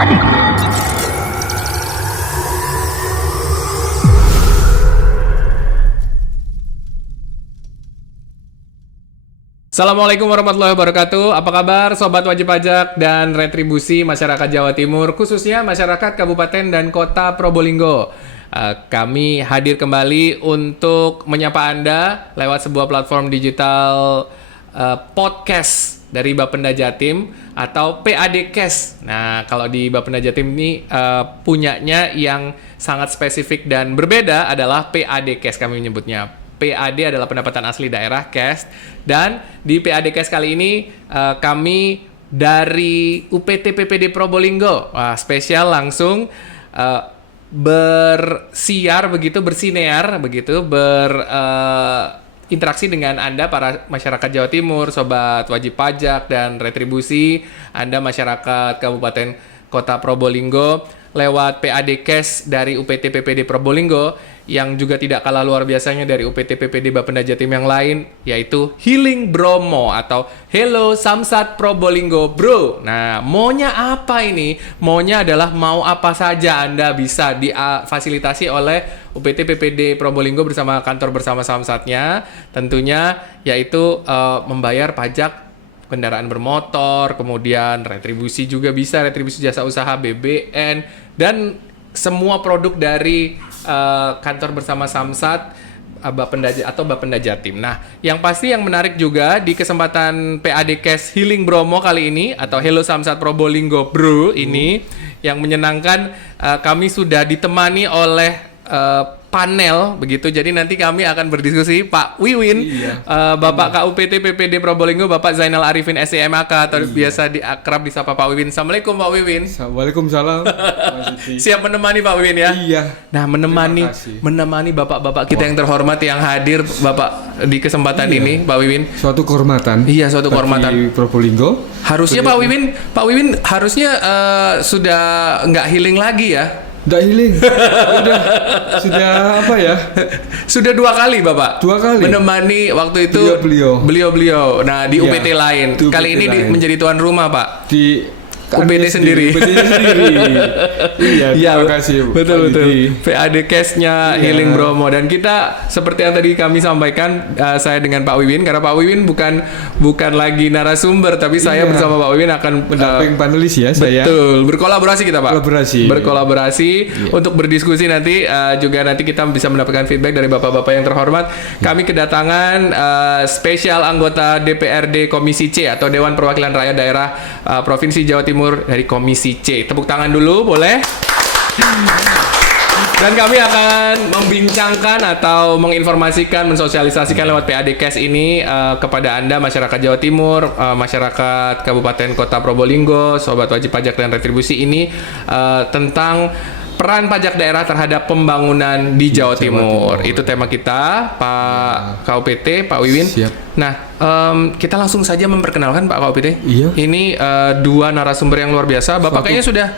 Assalamualaikum warahmatullahi wabarakatuh. Apa kabar Sobat Wajib Pajak dan Retribusi Masyarakat Jawa Timur, khususnya masyarakat Kabupaten dan Kota Probolinggo. Kami hadir kembali untuk menyapa Anda lewat sebuah platform digital podcast dari Bapenda Jatim atau PAD-Cast. Nah, kalau di Bapenda Jatim ini punyanya yang sangat spesifik dan berbeda adalah PAD-Cast kami menyebutnya. PAD adalah pendapatan asli daerah, CAST. Dan di PAD CAST kali ini kami dari UPT PPD Probolinggo spesial langsung bersiar begitu, bersinear begitu, berinteraksi dengan Anda para masyarakat Jawa Timur, Sobat Wajib Pajak dan Retribusi, Anda masyarakat Kabupaten Kota Probolinggo lewat PAD CAST dari UPT PPD Probolinggo yang juga tidak kalah luar biasanya dari UPT PPD Bapenda Jatim yang lain, yaitu Healing Bromo atau Hello Samsat Probolinggo Bro. Nah, maunya apa ini? Maunya adalah mau apa saja Anda bisa difasilitasi oleh UPT PPD Probolinggo bersama kantor bersama Samsatnya, tentunya yaitu membayar pajak kendaraan bermotor, kemudian retribusi juga bisa, retribusi jasa usaha, BBN, dan semua produk dari kantor bersama Samsat Bapenda Jatim. Nah, yang pasti yang menarik juga di kesempatan PAD Cast Healing Bromo kali ini atau Hello Samsat Probolinggo Bro ini yang menyenangkan, kami sudah ditemani oleh panel begitu. Jadi nanti kami akan berdiskusi Pak Wiwin, Bapak KUPT PPD Probolinggo, Bapak Zainal Arifin SEMAK atau biasa akrab disapa Pak Wiwin. Assalamualaikum Pak Wiwin. Waalaikumsalam. Siap menemani Pak Wiwin ya? Iya. Nah, menemani bapak-bapak kita yang terhormat yang hadir Bapak di kesempatan ini, Pak Wiwin. Suatu kehormatan. Iya, suatu kehormatan. Di Probolinggo. Harusnya Pak Wiwin harusnya sudah nggak healing lagi ya? Udah healing. Sudah apa ya? Sudah 2 kali Bapak. 2 kali. Menemani waktu itu beliau. Nah, di UPT lain. Kali ini menjadi tuan rumah, Pak. Di UPT sendiri. Iya, terima kasih. Betul. PAD Cast-nya Healing Bromo, dan kita seperti yang tadi kami sampaikan, saya dengan Pak Wiwin, karena Pak Wiwin bukan lagi narasumber, tapi saya bersama Pak Wiwin akan mendamping panelis ya, saya. Betul, berkolaborasi kita, Pak. Berkolaborasi untuk berdiskusi nanti, juga nanti kita bisa mendapatkan feedback dari bapak-bapak yang terhormat. Kami kedatangan spesial anggota DPRD Komisi C atau Dewan Perwakilan Rakyat Daerah Provinsi Jawa Timur dari Komisi C. Tepuk tangan dulu, boleh? Dan kami akan membincangkan atau menginformasikan, mensosialisasikan lewat PAD Cast ini kepada Anda masyarakat Jawa Timur, masyarakat Kabupaten Kota Probolinggo, Sobat Wajib Pajak dan Retribusi ini tentang peran pajak daerah terhadap pembangunan di Jawa Timur. Itu tema kita, Pak KUPT, Pak Wiwin. Siap. Nah, kita langsung saja memperkenalkan Pak KUPT. Iya. Ini 2 narasumber yang luar biasa. Bapak kayaknya sudah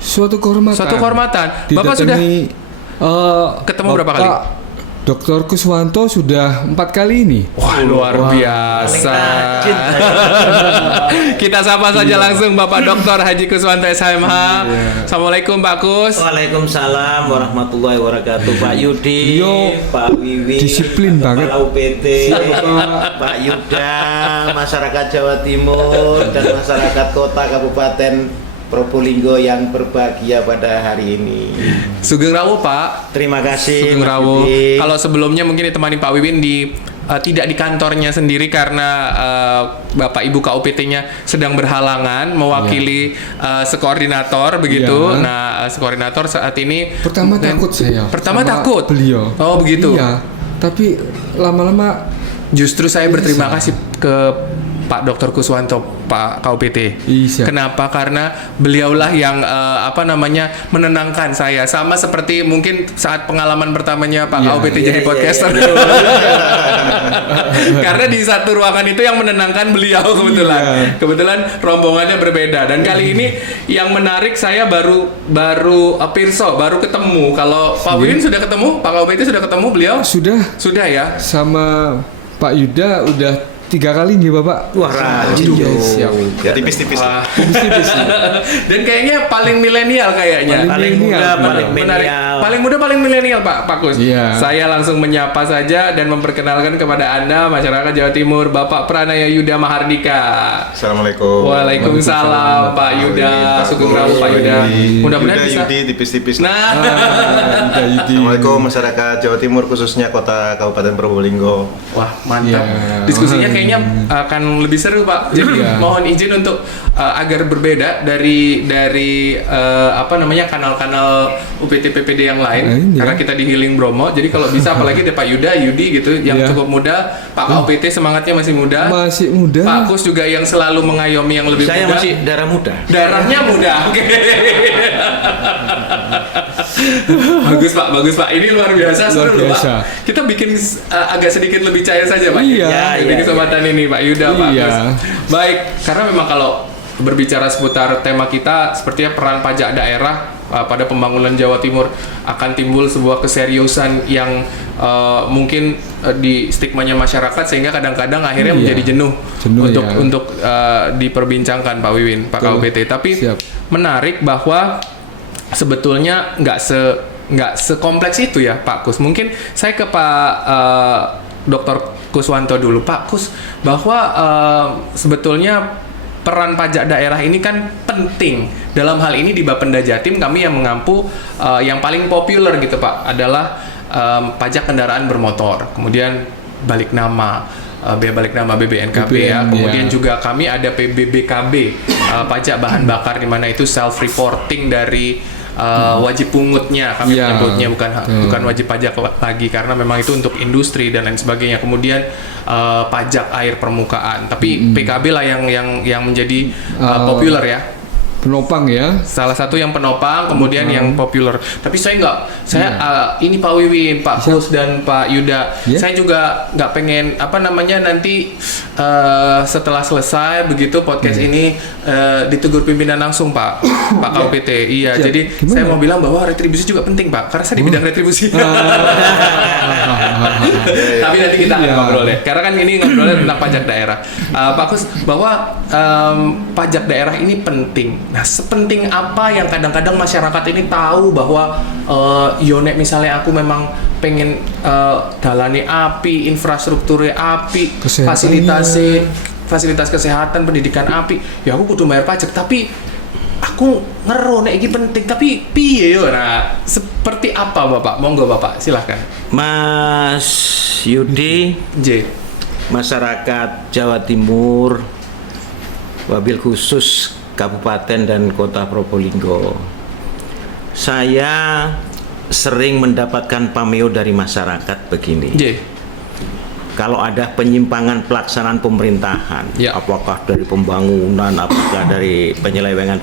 suatu kehormatan. Bapak sudah ketemu berapa kali? Dr. Kuswanto sudah 4 kali ini. Wah, luar biasa. Kita sapa saja langsung Bapak Dr. Haji Kuswanto SHMH. Assalamualaikum Pak Kus. Waalaikumsalam warahmatullahi wabarakatuh. Pak Yudi, Pak Wiwi, disiplin banget. Kepala UPT, Pak Yuda, masyarakat Jawa Timur dan masyarakat kota Kabupaten Probolinggo yang berbahagia pada hari ini. Sugeng Rawu Pak. Terima kasih. Sugeng Rawu. Kalau sebelumnya mungkin ditemani Pak Wiwin tidak di kantornya sendiri karena Bapak Ibu KUPT-nya sedang berhalangan mewakili sekoordinator begitu. Nah, sekoordinator saat ini takut saya. Takut beliau. Oh, begitu. Iya. Tapi lama-lama justru saya berterima kasih ke Pak Dr. Kuswanto, Pak KUPT. Iya. Kenapa? Karena beliaulah yang menenangkan saya. Sama seperti mungkin saat pengalaman pertamanya Pak KUPT jadi podcaster. Karena di satu ruangan itu yang menenangkan beliau kebetulan. Kebetulan rombongannya berbeda. Dan kali ini yang menarik, saya baru baru ketemu. Kalau Pak Wiwin sudah ketemu, Pak KUPT sudah ketemu beliau? Sudah ya. Sama Pak Yuda udah 3 kali nih Bapak. Wah, rajin Siap. juga. Tipis-tipis. Wah. Dan kayaknya paling milenial kayaknya. Paling muda, paling Menarik. milenial. Paling muda, paling milenial Pak Kus. Iya. Saya langsung menyapa saja dan memperkenalkan kepada Anda masyarakat Jawa Timur, Bapak Pranaya Yuda Mahardika. Assalamualaikum. Waalaikumsalam Pak Yuda. Sugeng Rawu Pak Yuda. Mudah-mudahan bisa. Yudi tipis-tipis. Nah, Assalamualaikum masyarakat Jawa Timur khususnya kota Kabupaten Probolinggo. wah mantap. Iya. Diskusinya kayaknya akan lebih seru Pak. Jadi Iya. mohon izin untuk agar berbeda dari apa namanya kanal-kanal UPT PPD yang lain. Iya. Karena kita di Healing Bromo. Jadi kalau bisa apalagi ada Pak Yuda, Yudi gitu yang Iya. cukup muda. Pak KUPT semangatnya masih muda. Masih muda. Pak Kus juga yang selalu mengayomi yang lebih Saya muda. masih darah muda. Darahnya muda. Oke. Bagus Pak. Ini luar biasa Luar seru biasa. Pak. Kita bikin agak sedikit lebih cair saja Pak. Iya. Di Iya, kesempatan ini Pak Yuda, Pak Iya. Gus. Baik, karena memang kalau berbicara seputar tema kita sepertinya peran pajak daerah pada pembangunan Jawa Timur akan timbul sebuah keseriusan yang mungkin di stigmanya masyarakat sehingga kadang-kadang akhirnya Iya. menjadi jenuh Jenuh, untuk diperbincangkan Pak Wiwin, Pak Betul. KUPT. Tapi Siap. menarik bahwa sebetulnya nggak sekompleks itu ya Pak Kus. Mungkin saya ke Pak Dr. Kuswanto dulu, Pak Kus, bahwa sebetulnya peran pajak daerah ini kan penting. Dalam hal ini di Bapenda Jatim kami yang mengampu yang paling populer gitu Pak adalah pajak kendaraan bermotor, kemudian balik nama. Bea balik nama BBNKB ya. BBN, Kemudian ya. juga kami ada PBBKB, pajak bahan bakar di mana itu self reporting dari wajib pungutnya kami Ya. menyebutnya bukan wajib pajak lagi karena memang itu untuk industri dan lain sebagainya. Kemudian pajak air permukaan. Tapi PKB lah yang menjadi populer ya. Penopang ya. Salah satu yang penopang, kemudian yang populer. Tapi saya ini Pak Wiwin, Pak Kus dan Pak Yuda. Ya. Saya juga nggak pengen nanti setelah selesai begitu podcast ini ditegur pimpinan langsung Pak KUPT. Iya, Siap. jadi Gimana? saya mau bilang bahwa retribusi juga penting Pak, karena saya di bidang retribusi. Tapi nanti kita akan Iya. ngobrol ya. Karena kan ini ngobrolnya tentang pajak daerah. Pak Kus, bahwa pajak daerah ini penting. Nah, sepenting apa yang kadang-kadang masyarakat ini tahu bahwa Yonek misalnya aku memang pengen dalani api, infrastrukturnya api, Kesehatannya. fasilitas kesehatan, pendidikan api. Ya aku kudu bayar pajak, tapi aku ngeru nek iki penting, tapi piye yo? Nah, seperti apa Bapak? Monggo Bapak, silahkan. Mas Yudi, J. masyarakat Jawa Timur, wabil khusus Kabupaten dan Kota Probolinggo. Saya sering mendapatkan pameo dari masyarakat begini. J. Kalau ada penyimpangan pelaksanaan pemerintahan, Ya. apakah dari pembangunan, apakah dari penyelewengan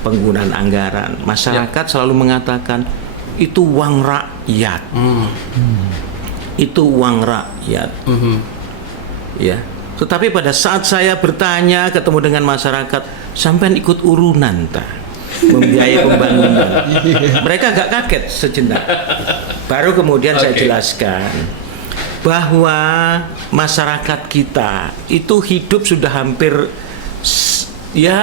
penggunaan anggaran, masyarakat selalu mengatakan itu uang rakyat, itu uang rakyat, ya. Tetapi pada saat saya bertanya ketemu dengan masyarakat, sampean ikut urunan tak membiayai pembangunan? Mereka agak kaget sejenak. Baru kemudian saya Oke. jelaskan bahwa masyarakat kita itu hidup sudah hampir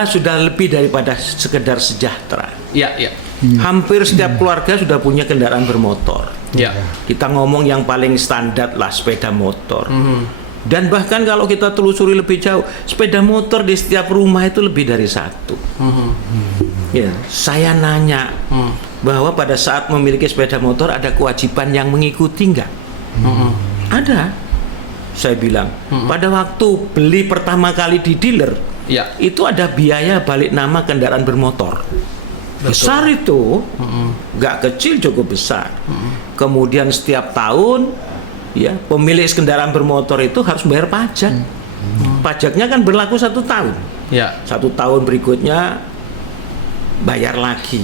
sudah lebih daripada sekedar sejahtera. Ya, ya. Hampir setiap keluarga sudah punya kendaraan bermotor. Ya. Kita ngomong yang paling standar lah sepeda motor. Dan bahkan kalau kita telusuri lebih jauh, sepeda motor di setiap rumah itu lebih dari satu. Ya, saya nanya bahwa pada saat memiliki sepeda motor ada kewajiban yang mengikuti enggak? Ada. Saya bilang, pada waktu beli pertama kali di dealer, Ya. itu ada biaya balik nama kendaraan bermotor. Besar itu, nggak kecil, cukup besar. Kemudian setiap tahun, ya pemilik kendaraan bermotor itu harus bayar pajak. Pajaknya kan berlaku 1 tahun. Ya. 1 tahun berikutnya bayar lagi.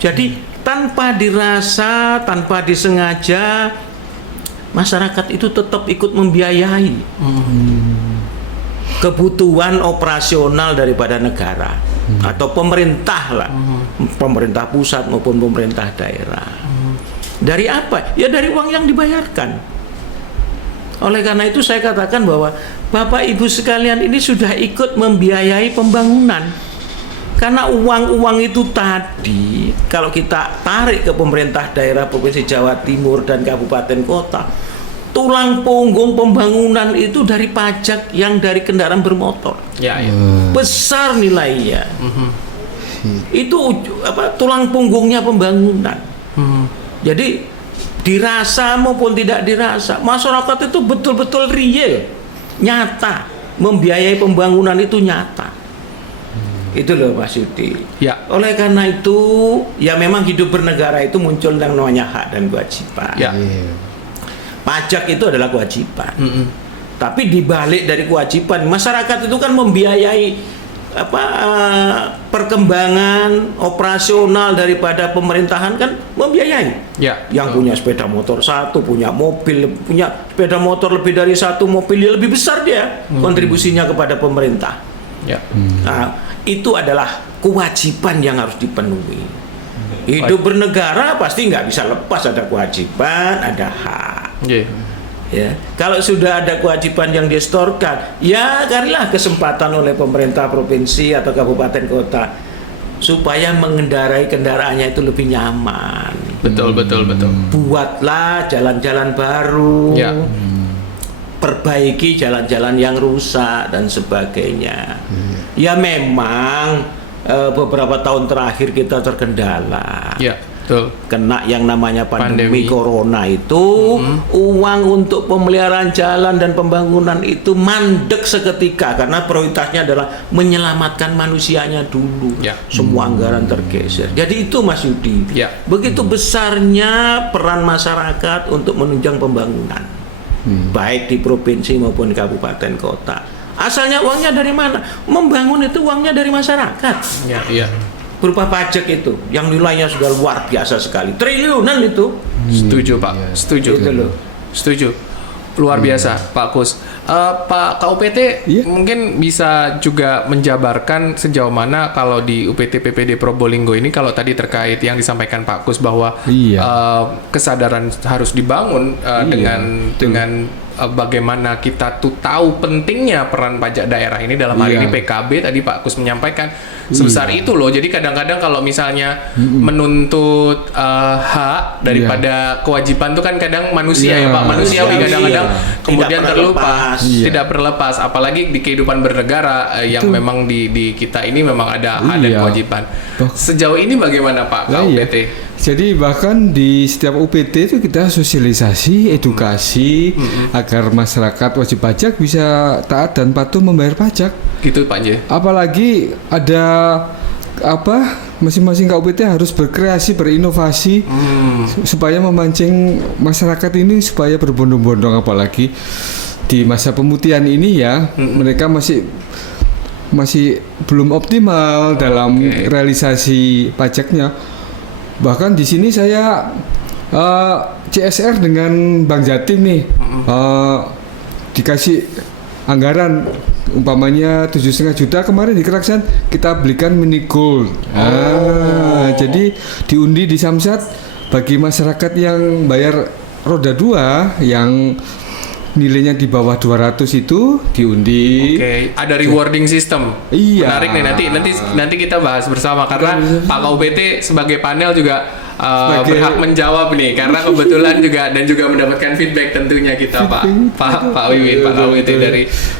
Jadi tanpa dirasa, tanpa disengaja, masyarakat itu tetap ikut membiayai kebutuhan operasional daripada negara atau pemerintah lah, pemerintah pusat maupun pemerintah daerah. Dari apa? Ya dari uang yang dibayarkan. Oleh karena itu saya katakan bahwa Bapak Ibu sekalian ini sudah ikut membiayai pembangunan. Karena uang-uang itu tadi kalau kita tarik ke pemerintah daerah Provinsi Jawa Timur dan kabupaten kota, tulang punggung pembangunan itu dari pajak yang dari kendaraan bermotor. Ya, ya. Besar nilainya. Itu tulang punggungnya pembangunan. Jadi dirasa maupun tidak dirasa, masyarakat itu betul-betul real, nyata, membiayai pembangunan itu nyata. Itu loh Mas Yudi. Ya. Oleh karena itu, ya memang hidup bernegara itu muncul yang namanya hak dan kewajiban. Ya. Pajak itu adalah kewajiban. Tapi dibalik dari kewajiban, masyarakat itu kan membiayai perkembangan operasional daripada pemerintahan, kan membiayai. Ya. Yang punya sepeda motor satu, punya mobil, punya sepeda motor lebih dari satu mobil, dia lebih besar dia kontribusinya kepada pemerintah. Ya. Nah, itu adalah kewajiban yang harus dipenuhi. Hidup bernegara pasti nggak bisa lepas, ada kewajiban, ada hak. Yeah. Ya, kalau sudah ada kewajiban yang distorkan, ya carilah kesempatan oleh pemerintah provinsi atau kabupaten kota supaya mengendarai kendaraannya itu lebih nyaman. Betul. Buatlah jalan-jalan baru. Ya. Perbaiki jalan-jalan yang rusak dan sebagainya. Ya memang beberapa tahun terakhir kita terkendala. Ya, betul. Kena yang namanya pandemi Pandemi. corona itu, uang untuk pemeliharaan jalan dan pembangunan itu mandek seketika karena prioritasnya adalah menyelamatkan manusianya dulu. Ya. Semua anggaran tergeser. Jadi itu Mas Yudi. Ya. Begitu besarnya peran masyarakat untuk menunjang pembangunan. Baik di provinsi maupun kabupaten kota. Asalnya uangnya dari mana? Membangun itu uangnya dari masyarakat. Ya. Berupa pajak itu yang nilainya sudah luar biasa sekali, triliunan itu. Setuju Pak. Setuju. Gitu loh. Setuju. Luar biasa Pak Kus. Pak KUPT Iya. mungkin bisa juga menjabarkan sejauh mana kalau di UPT PPD Probolinggo ini, kalau tadi terkait yang disampaikan Pak Kus bahwa Iya. kesadaran harus dibangun dengan bagaimana kita tuh tahu pentingnya peran pajak daerah ini, dalam hari Iya. ini PKB tadi Pak Kus menyampaikan sebesar itu loh. Jadi kadang-kadang kalau misalnya menuntut hak daripada kewajiban itu kan kadang manusia Iya. ya Pak, manusiawi Manusiawi, kadang-kadang iya. kemudian Tidak pernah terlupa, lepas. Iya. tidak berlepas, apalagi di kehidupan bernegara yang memang di kita ini memang ada hak dan Iya. kewajiban. Sejauh ini bagaimana Pak Nah, iya. KUPT? Jadi bahkan di setiap UPT itu kita sosialisasi, edukasi agar masyarakat wajib pajak bisa taat dan patuh membayar pajak. Gitu Pak J. Apalagi ada masing-masing KUPT harus berkreasi, berinovasi supaya memancing masyarakat ini supaya berbondong-bondong, apalagi di masa pemutihan ini ya, mereka masih belum optimal dalam realisasi pajaknya. Bahkan di sini saya CSR dengan Bank Jatim nih, dikasih anggaran umpamanya 7,5 juta, kemarin di Keraksan kita belikan mini gold. Jadi diundi di Samsat bagi masyarakat yang bayar roda 2 yang nilainya di bawah 200 itu diundi. Oke, ada rewarding system. Iya. Menarik nih, nanti kita bahas bersama karena Pak KUPT sebagai panel juga berhak menjawab nih, karena kebetulan dan juga mendapatkan feedback tentunya kita Pak Wiwin, Pak KUPT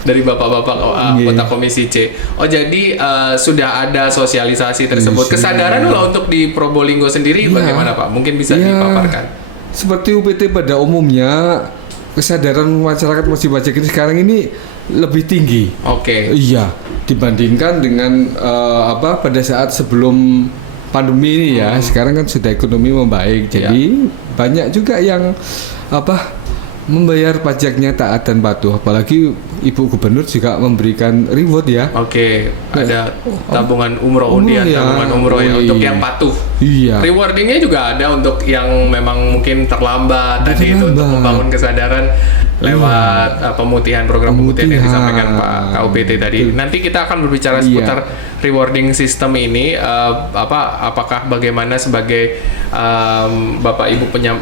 dari Bapak-bapak Kota Komisi C. Oh, jadi sudah ada sosialisasi tersebut. Kesadaran loh untuk di Probolinggo sendiri bagaimana Pak? Mungkin bisa dipaparkan. Seperti UPT pada umumnya, kesadaran masyarakat wajib pajak ini sekarang ini lebih tinggi. Oke. Iya, dibandingkan dengan pada saat sebelum pandemi ini ya. Sekarang kan sudah ekonomi membaik, jadi banyak juga yang membayar pajaknya taat dan patuh. Apalagi Ibu Gubernur juga memberikan reward ya. Oke, ada tabungan umroh, Umroh undian ya. tabungan umroh ya untuk Iya. yang patuh. Iya. Rewardingnya juga ada untuk yang memang mungkin terlambat tadi itu untuk Terlambat. membangun kesadaran. lewat program pemutihan yang disampaikan Pak KUPT tadi. Nanti kita akan berbicara seputar rewarding system ini, apakah bagaimana sebagai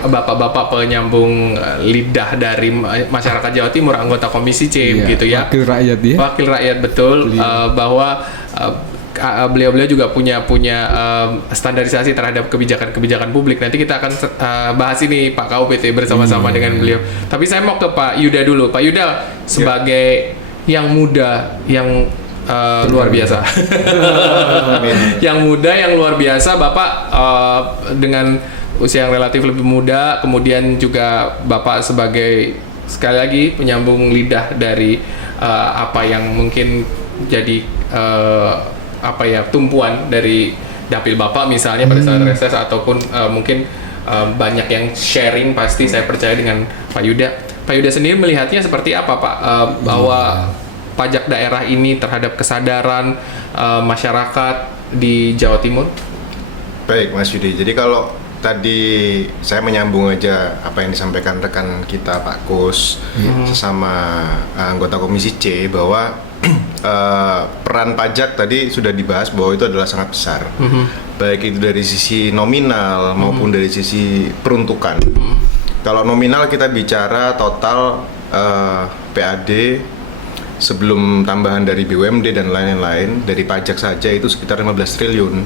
bapak-bapak penyambung lidah dari masyarakat Jawa Timur, anggota Komisi C, gitu ya. Wakil rakyat ya. Wakil rakyat, betul, bahwa beliau-beliau juga punya standarisasi terhadap kebijakan publik. Nanti kita akan bahas ini Pak KUPT bersama-sama dengan beliau. Tapi saya mau ke Pak Yuda dulu. Pak Yuda sebagai yang muda, yang luar biasa. Yang muda, yang luar biasa, Bapak dengan usia yang relatif lebih muda, kemudian juga Bapak sebagai sekali lagi penyambung lidah dari apa yang mungkin jadi tumpuan dari dapil Bapak misalnya pada saat reses, ataupun mungkin banyak yang sharing, pasti saya percaya dengan Pak Yuda. Pak Yuda sendiri melihatnya seperti apa, Pak, bahwa pajak daerah ini terhadap kesadaran masyarakat di Jawa Timur? Baik, Mas Yudi. Jadi kalau tadi saya menyambung aja apa yang disampaikan rekan kita Pak Kus sesama anggota Komisi C, bahwa peran pajak tadi sudah dibahas bahwa itu adalah sangat besar, baik itu dari sisi nominal maupun dari sisi peruntukan. Kalau nominal kita bicara total PAD sebelum tambahan dari BUMD dan lain-lain, dari pajak saja itu sekitar 15 triliun.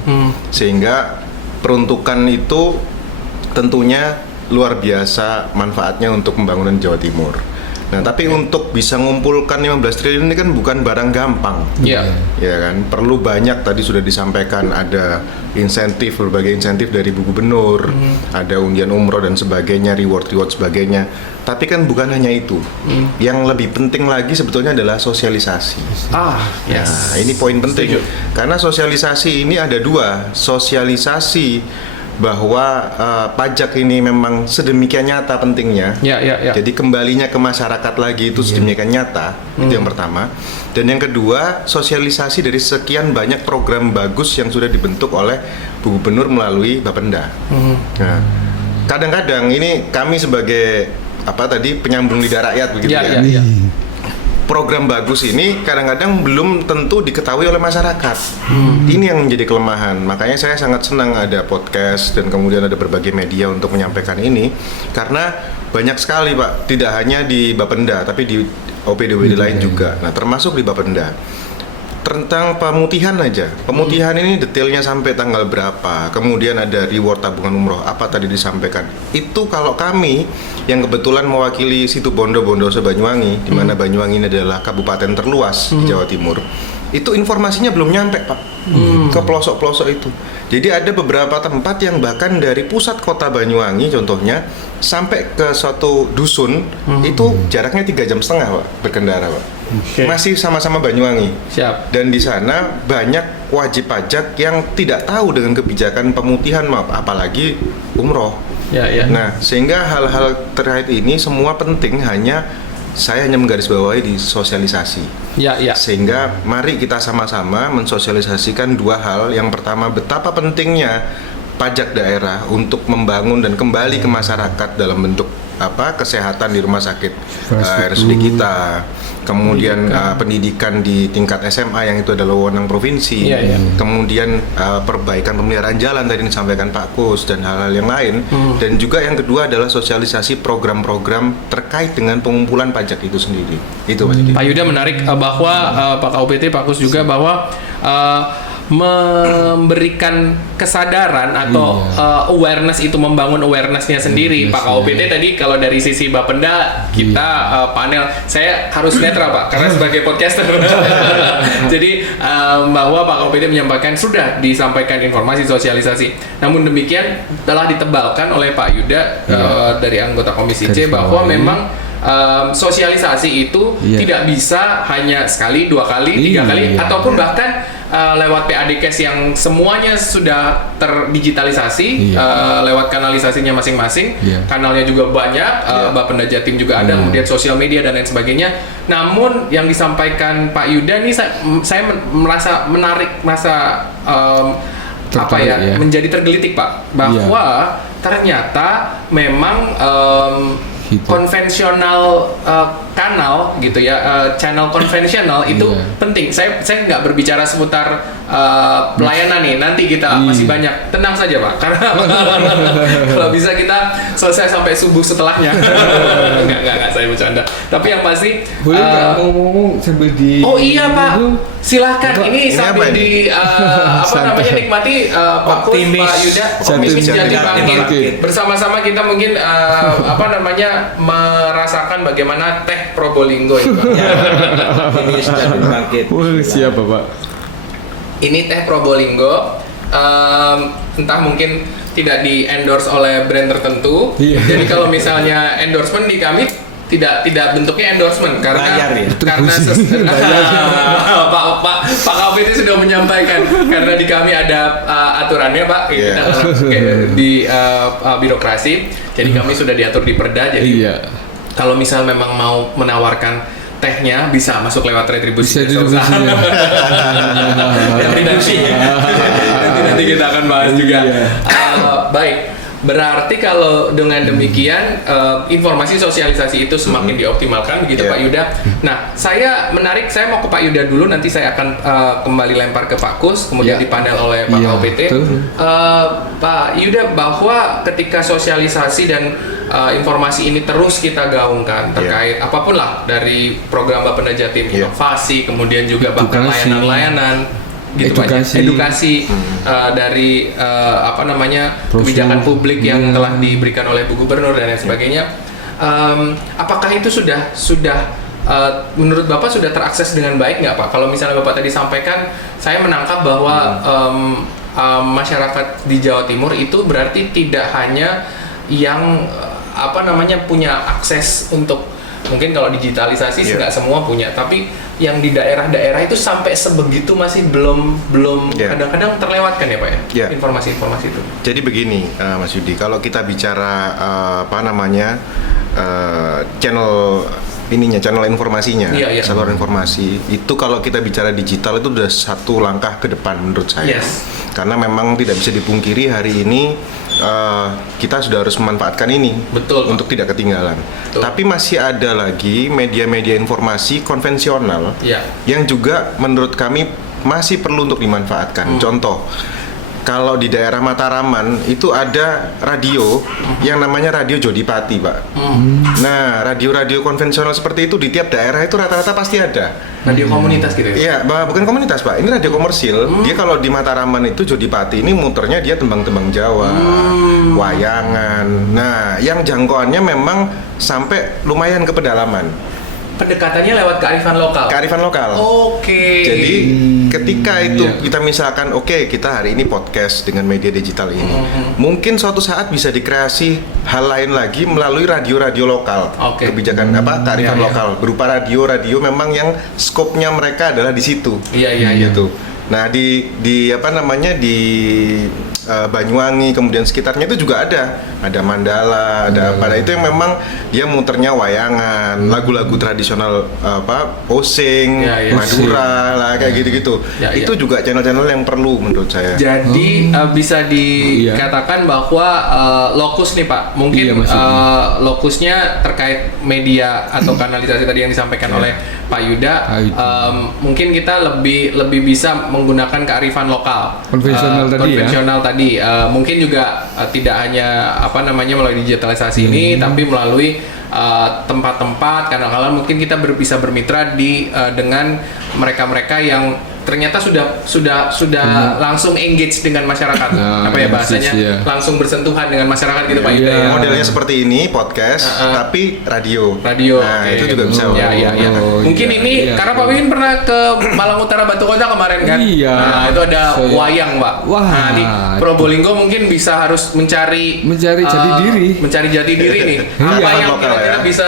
Sehingga peruntukan itu tentunya luar biasa manfaatnya untuk pembangunan Jawa Timur. Nah, tapi untuk bisa mengumpulkan 15 triliun ini kan bukan barang gampang. Ya kan, perlu banyak, tadi sudah disampaikan, ada insentif, berbagai insentif dari Bu Gubernur, ada undian umroh dan sebagainya, reward sebagainya. Tapi kan bukan hanya itu. Yang lebih penting lagi sebetulnya adalah sosialisasi. Nah, ini poin penting. Karena sosialisasi ini ada dua, sosialisasi bahwa pajak ini memang sedemikian nyata pentingnya. Jadi kembalinya ke masyarakat lagi itu sedemikian nyata. Itu yang pertama. Dan yang kedua, sosialisasi dari sekian banyak program bagus yang sudah dibentuk oleh Bu Gubernur melalui Bapenda. Nah, kadang-kadang ini kami sebagai penyambung lidah rakyat begitu ya. Program bagus ini kadang-kadang belum tentu diketahui oleh masyarakat. Ini yang menjadi kelemahan. Makanya saya sangat senang ada podcast dan kemudian ada berbagai media untuk menyampaikan ini, karena banyak sekali, Pak, tidak hanya di Bapenda tapi di OPD-OPD lain juga. Nah, termasuk di Bapenda. Tentang pemutihan aja. Pemutihan ini detailnya sampai tanggal berapa. Kemudian ada reward tabungan umroh, apa tadi disampaikan. Itu kalau kami yang kebetulan mewakili Situbondo, Bondowoso, Banyuwangi, di mana Banyuwangi ini adalah kabupaten terluas di Jawa Timur. Itu informasinya belum nyampe, Pak, ke pelosok-pelosok itu. Jadi ada beberapa tempat yang bahkan dari pusat kota Banyuwangi contohnya sampai ke suatu dusun itu jaraknya 3,5 jam, Pak, berkendara, Pak. Masih sama-sama Banyuwangi. Dan di sana banyak wajib pajak yang tidak tahu dengan kebijakan pemutihan, apalagi umroh. Nah, sehingga hal-hal terkait ini semua penting, saya hanya menggarisbawahi di sosialisasi. Sehingga mari kita sama-sama mensosialisasikan dua hal. Yang pertama, betapa pentingnya pajak daerah untuk membangun dan kembali ke masyarakat dalam bentuk kesehatan di rumah sakit RSUD kita, kemudian pendidikan di tingkat SMA yang itu adalah wewenang provinsi, kemudian perbaikan pemeliharaan jalan tadi disampaikan Pak Kus dan hal-hal yang lain, dan juga yang kedua adalah sosialisasi program-program terkait dengan pengumpulan pajak itu sendiri. Itu Mas Yudi. Pak Yuda menarik bahwa Pak KUPT, Pak Kus juga bahwa memberikan kesadaran atau awareness itu, membangun awarenessnya sendiri. Pak KUPT tadi kalau dari sisi Bapenda kita panel, saya harus netral, Pak, karena sebagai podcaster. Jadi bahwa Pak KUPT menyampaikan sudah disampaikan informasi sosialisasi. Namun demikian telah ditebalkan oleh Pak Yuda dari anggota Komisi C bahwa memang sosialisasi itu tidak bisa hanya sekali, 2 kali, 3 kali, ataupun bahkan lewat PAD Cash yang semuanya sudah terdigitalisasi, lewat kanalisasinya masing-masing, kanalnya juga banyak, Bapenda Jatim juga ada, kemudian sosial media dan lain sebagainya. Namun yang disampaikan Pak Yuda ini saya merasa menarik, menjadi tergelitik, Pak, bahwa ternyata memang Gitu. konvensional kanal gitu ya, channel konvensional itu Iya. penting. Saya nggak berbicara seputar pelayanan nih, nanti kita masih banyak. Tenang saja Pak, karena kalau bisa kita selesai sampai subuh setelahnya. Nggak, saya bercanda. Tapi yang pasti Boleh nggak ngomong-ngomong sambil di oh iya Pak, silahkan. Apa? Ini Ini sambil apa di Santai. namanya nikmati Pak Kus, Optimis. Pak Yuda, Optimis optimis jadi jadi bangkit. bangkit. Bersama-sama kita mungkin merasakan bagaimana teh Probolinggo itu. Ya, ini sudah bangkit. Wah, siap Bapak. Ini teh Probolinggo, entah mungkin tidak di endorse oleh brand tertentu. Iya. Jadi kalau misalnya endorsement di kami tidak bentuknya endorsement karena Bayar ya? karena Pak Kabit itu sudah menyampaikan karena di kami ada aturannya Pak. Iya. Kita di birokrasi, jadi kami sudah diatur di Perda. Jadi Iya. kalau misal memang mau menawarkan tehnya bisa masuk lewat retribusi. Bisa distribusi. Retribusi. Nanti kita akan bahas juga. Iya. Baik. Berarti kalau dengan demikian informasi sosialisasi itu semakin dioptimalkan begitu Iya. Pak Yuda. Nah, saya mau ke Pak Yuda dulu, nanti saya akan kembali lempar ke Pak Kus, kemudian Iya. dipanel oleh Pak Iya, KOPT. betul. Pak Yuda, bahwa ketika sosialisasi dan informasi ini terus kita gaungkan terkait apapun lah, dari program Bapenda Jatim Iya. inovasi, kemudian juga bahkan Edukasi. layanan-layanan gitu Pak. Edukasi dari kebijakan publik yang telah diberikan oleh Bu Gubernur dan lain sebagainya. Apakah itu sudah menurut Bapak sudah terakses dengan baik nggak Pak? Kalau misalnya Bapak tadi sampaikan, saya menangkap bahwa masyarakat di Jawa Timur itu berarti tidak hanya yang punya akses untuk, mungkin kalau digitalisasi Iya. nggak semua punya, tapi yang di daerah-daerah itu sampai sebegitu masih belum Iya. kadang-kadang terlewatkan ya Pak ya, Iya. informasi-informasi itu. Jadi begini, Mas Yudi, kalau kita bicara channel informasinya, Iya, iya. saluran informasi itu, kalau kita bicara digital itu udah satu langkah ke depan menurut saya. Yes. Karena memang tidak bisa dipungkiri hari ini kita sudah harus memanfaatkan ini Betul, Pak. untuk tidak ketinggalan. Betul. Tapi masih ada lagi media-media informasi konvensional Iya. yang juga menurut kami masih perlu untuk dimanfaatkan. Contoh, kalau di daerah Mataraman itu ada radio yang namanya Radio Jodipati, Pak. Nah, radio-radio konvensional seperti itu di tiap daerah itu rata-rata pasti ada. Radio komunitas gitu ya. Iya, bukan komunitas, Pak. Ini radio komersil. Dia kalau di Mataraman itu Jodipati ini muternya dia tembang-tembang Jawa, wayangan. Nah, yang jangkauannya memang sampai lumayan ke pedalaman. Pendekatannya lewat kearifan lokal. Kearifan lokal. Oke. Jadi ketika itu iya. kita misalkan kita hari ini podcast dengan media digital ini, mungkin suatu saat bisa dikreasi hal lain lagi melalui radio-radio lokal. Oke. Kebijakan kearifan Iya, iya. lokal berupa radio-radio memang yang skopnya mereka adalah di situ. Iya, iya, iya. Gitu. Nah, di Banyuwangi kemudian sekitarnya itu juga ada Mandala, ada apa, nah, itu yang memang dia muternya wayangan, lagu-lagu tradisional Osing, Ya, ya. Madura lah kayak gitu-gitu. Ya, ya. Itu juga channel-channel yang perlu menurut saya. Jadi bisa dikatakan bahwa lokus nih Pak, mungkin Iya, maksudnya. lokusnya terkait media atau kanalisasi tadi yang disampaikan oleh Pak Yuda, mungkin kita lebih bisa menggunakan kearifan lokal, Konvensional tadi ya. konvensional tadi. Mungkin juga tidak hanya melalui digitalisasi ini, tapi melalui tempat-tempat, kadang-kadang mungkin kita bisa bermitra dengan mereka-mereka yang ternyata sudah langsung engage dengan masyarakat, bahasanya, iya. langsung bersentuhan dengan masyarakat gitu Pak Yuda Iya. ya. Modelnya seperti ini podcast, tapi radio. oke. Nah, itu juga bisa. Ya. Oh, Mungkin iya, ini iya. karena Pak Win pernah ke Malang Utara Batu Kota kemarin kan? Iya. Nah, itu ada Saya- wayang, Pak. Wah. Nah, di Probolinggo mungkin bisa harus mencari jati diri. Mencari jati diri nih. Iya. Apa yang Lokal kira-kira ya. bisa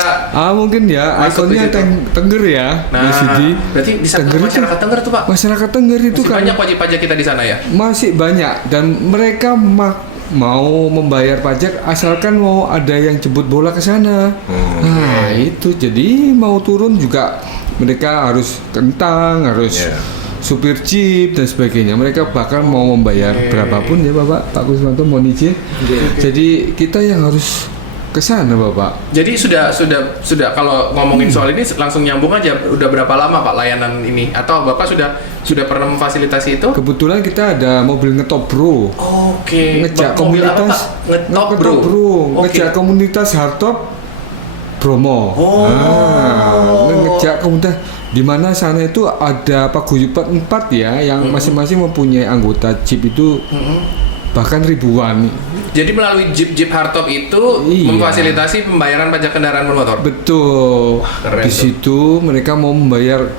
Mungkin ya, Masuk di ikonnya situ. Tengger ya, Nah, BCD. berarti bisa ke Tengger itu- masyarakat Tengger tuh, Pak. Masyarakat Tengger itu Masih kan banyak wajib pajak kita di sana ya? masih banyak, dan mereka mau membayar pajak asalkan mau ada yang jemput bola ke sana. Nah, itu jadi mau turun juga mereka harus kentang, harus Iya. supir jeep dan sebagainya. Mereka bahkan mau membayar berapapun ya Pak Kusmanto, mohon izin. Jadi kita yang harus ke sana Bapak. Jadi sudah kalau ngomongin soal ini langsung nyambung aja. Udah berapa lama Pak layanan ini? Atau Bapak sudah pernah memfasilitasi itu? Kebetulan kita ada mobil ngetop bro. Oke. Ngejak Mobil apa, komunitas Pak? Ngetop bro. Oke. Ngejak komunitas hardtop Bromo. Ngejak komunitas di mana sana itu ada paguyuban 4 ya yang masing-masing mempunyai anggota jeep itu bahkan ribuan. Jadi melalui jeep hardtop itu memfasilitasi pembayaran pajak kendaraan bermotor. Betul. Keren Di tuh. situ mereka mau membayar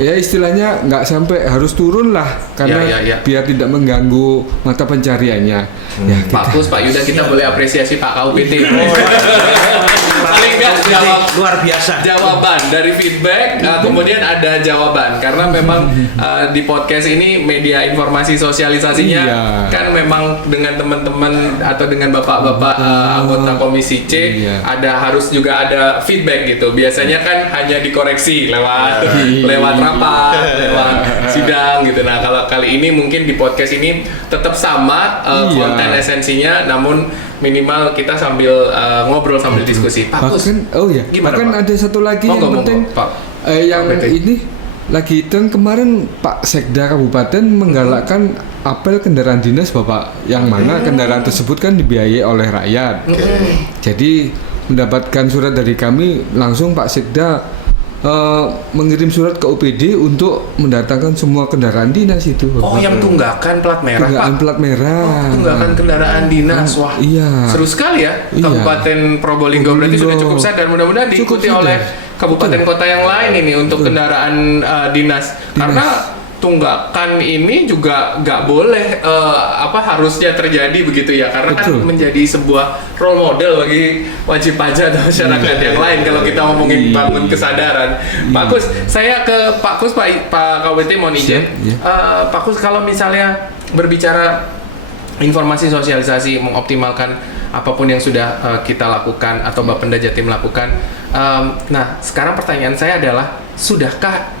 ya istilahnya nggak sampai harus turun lah karena Ya. biar tidak mengganggu mata pencariannya. Ya, Bagus Pak Yuda, kita boleh apresiasi Pak KUPT. Paling nggak luar biasa. jawaban dari feedback, kemudian ada jawaban karena memang di podcast ini media informasi sosialisasinya Iya. kan memang dengan teman-teman atau dengan bapak-bapak anggota komisi C Iya. harus juga ada feedback gitu. Biasanya kan hanya dikoreksi lewat rapat, lewat sidang gitu. Nah kalau kali ini mungkin di podcast ini tetap sama konten esensinya, namun minimal kita sambil ngobrol sambil diskusi. Pak Kus, gimana, bahkan Pak? ada satu lagi yang penting Pak. yang KUPT. ini lagi tren kemarin Pak Sekda Kabupaten menggalakkan apel kendaraan dinas Bapak, yang mana kendaraan tersebut kan dibiayai oleh rakyat. Jadi mendapatkan surat dari kami langsung Pak Sekda mengirim surat ke OPD untuk mendatangkan semua kendaraan dinas itu. Oh, yang tunggakan plat merah, Tunggakan Pak. plat merah. Tunggakan kendaraan dinas. Wah, Iya. seru sekali ya. Iya. Kabupaten Probolinggo berarti sudah cukup sadar. Mudah-mudahan Cukup diikuti sadar. oleh kabupaten kota yang lain ini untuk kendaraan dinas. Karena tunggakan ini juga nggak boleh harusnya terjadi begitu ya, karena kan Betul. menjadi sebuah role model bagi wajib pajak atau masyarakat yang lain kalau kita ngomongin bangun kesadaran. Pak Kus, saya ke Pak Kus, Pak KUPT mau izin. Pak Kus, kalau misalnya berbicara informasi sosialisasi, mengoptimalkan apapun yang sudah kita lakukan atau Bapenda Jatim lakukan, nah sekarang pertanyaan saya adalah, sudahkah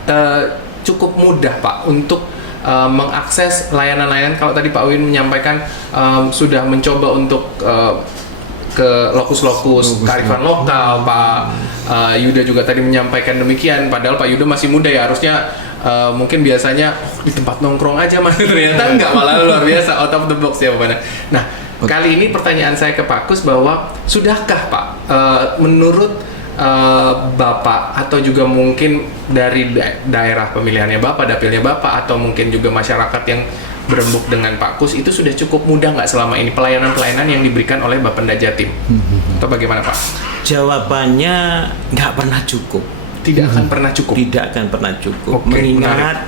cukup mudah Pak untuk mengakses layanan-layanan? Kalau tadi Pak Win menyampaikan sudah mencoba untuk ke lokus-lokus kearifan lokal, Pak Yuda juga tadi menyampaikan demikian. Padahal Pak Yuda masih muda ya, harusnya mungkin biasanya di tempat nongkrong aja, mas. Ternyata enggak, malah luar biasa, out of the box ya Bapak. Nah, kali ini pertanyaan saya ke Pak Kus bahwa sudahkah Pak menurut Bapak atau juga mungkin dari daerah pemilihannya Bapak, dapilnya Bapak, atau mungkin juga masyarakat yang berembuk dengan Pak Kus, itu sudah cukup mudah nggak selama ini pelayanan-pelayanan yang diberikan oleh Bapenda Jatim? Atau bagaimana Pak? Jawabannya nggak pernah cukup. Tidak akan pernah cukup. Tidak akan pernah cukup. Oke, mengingat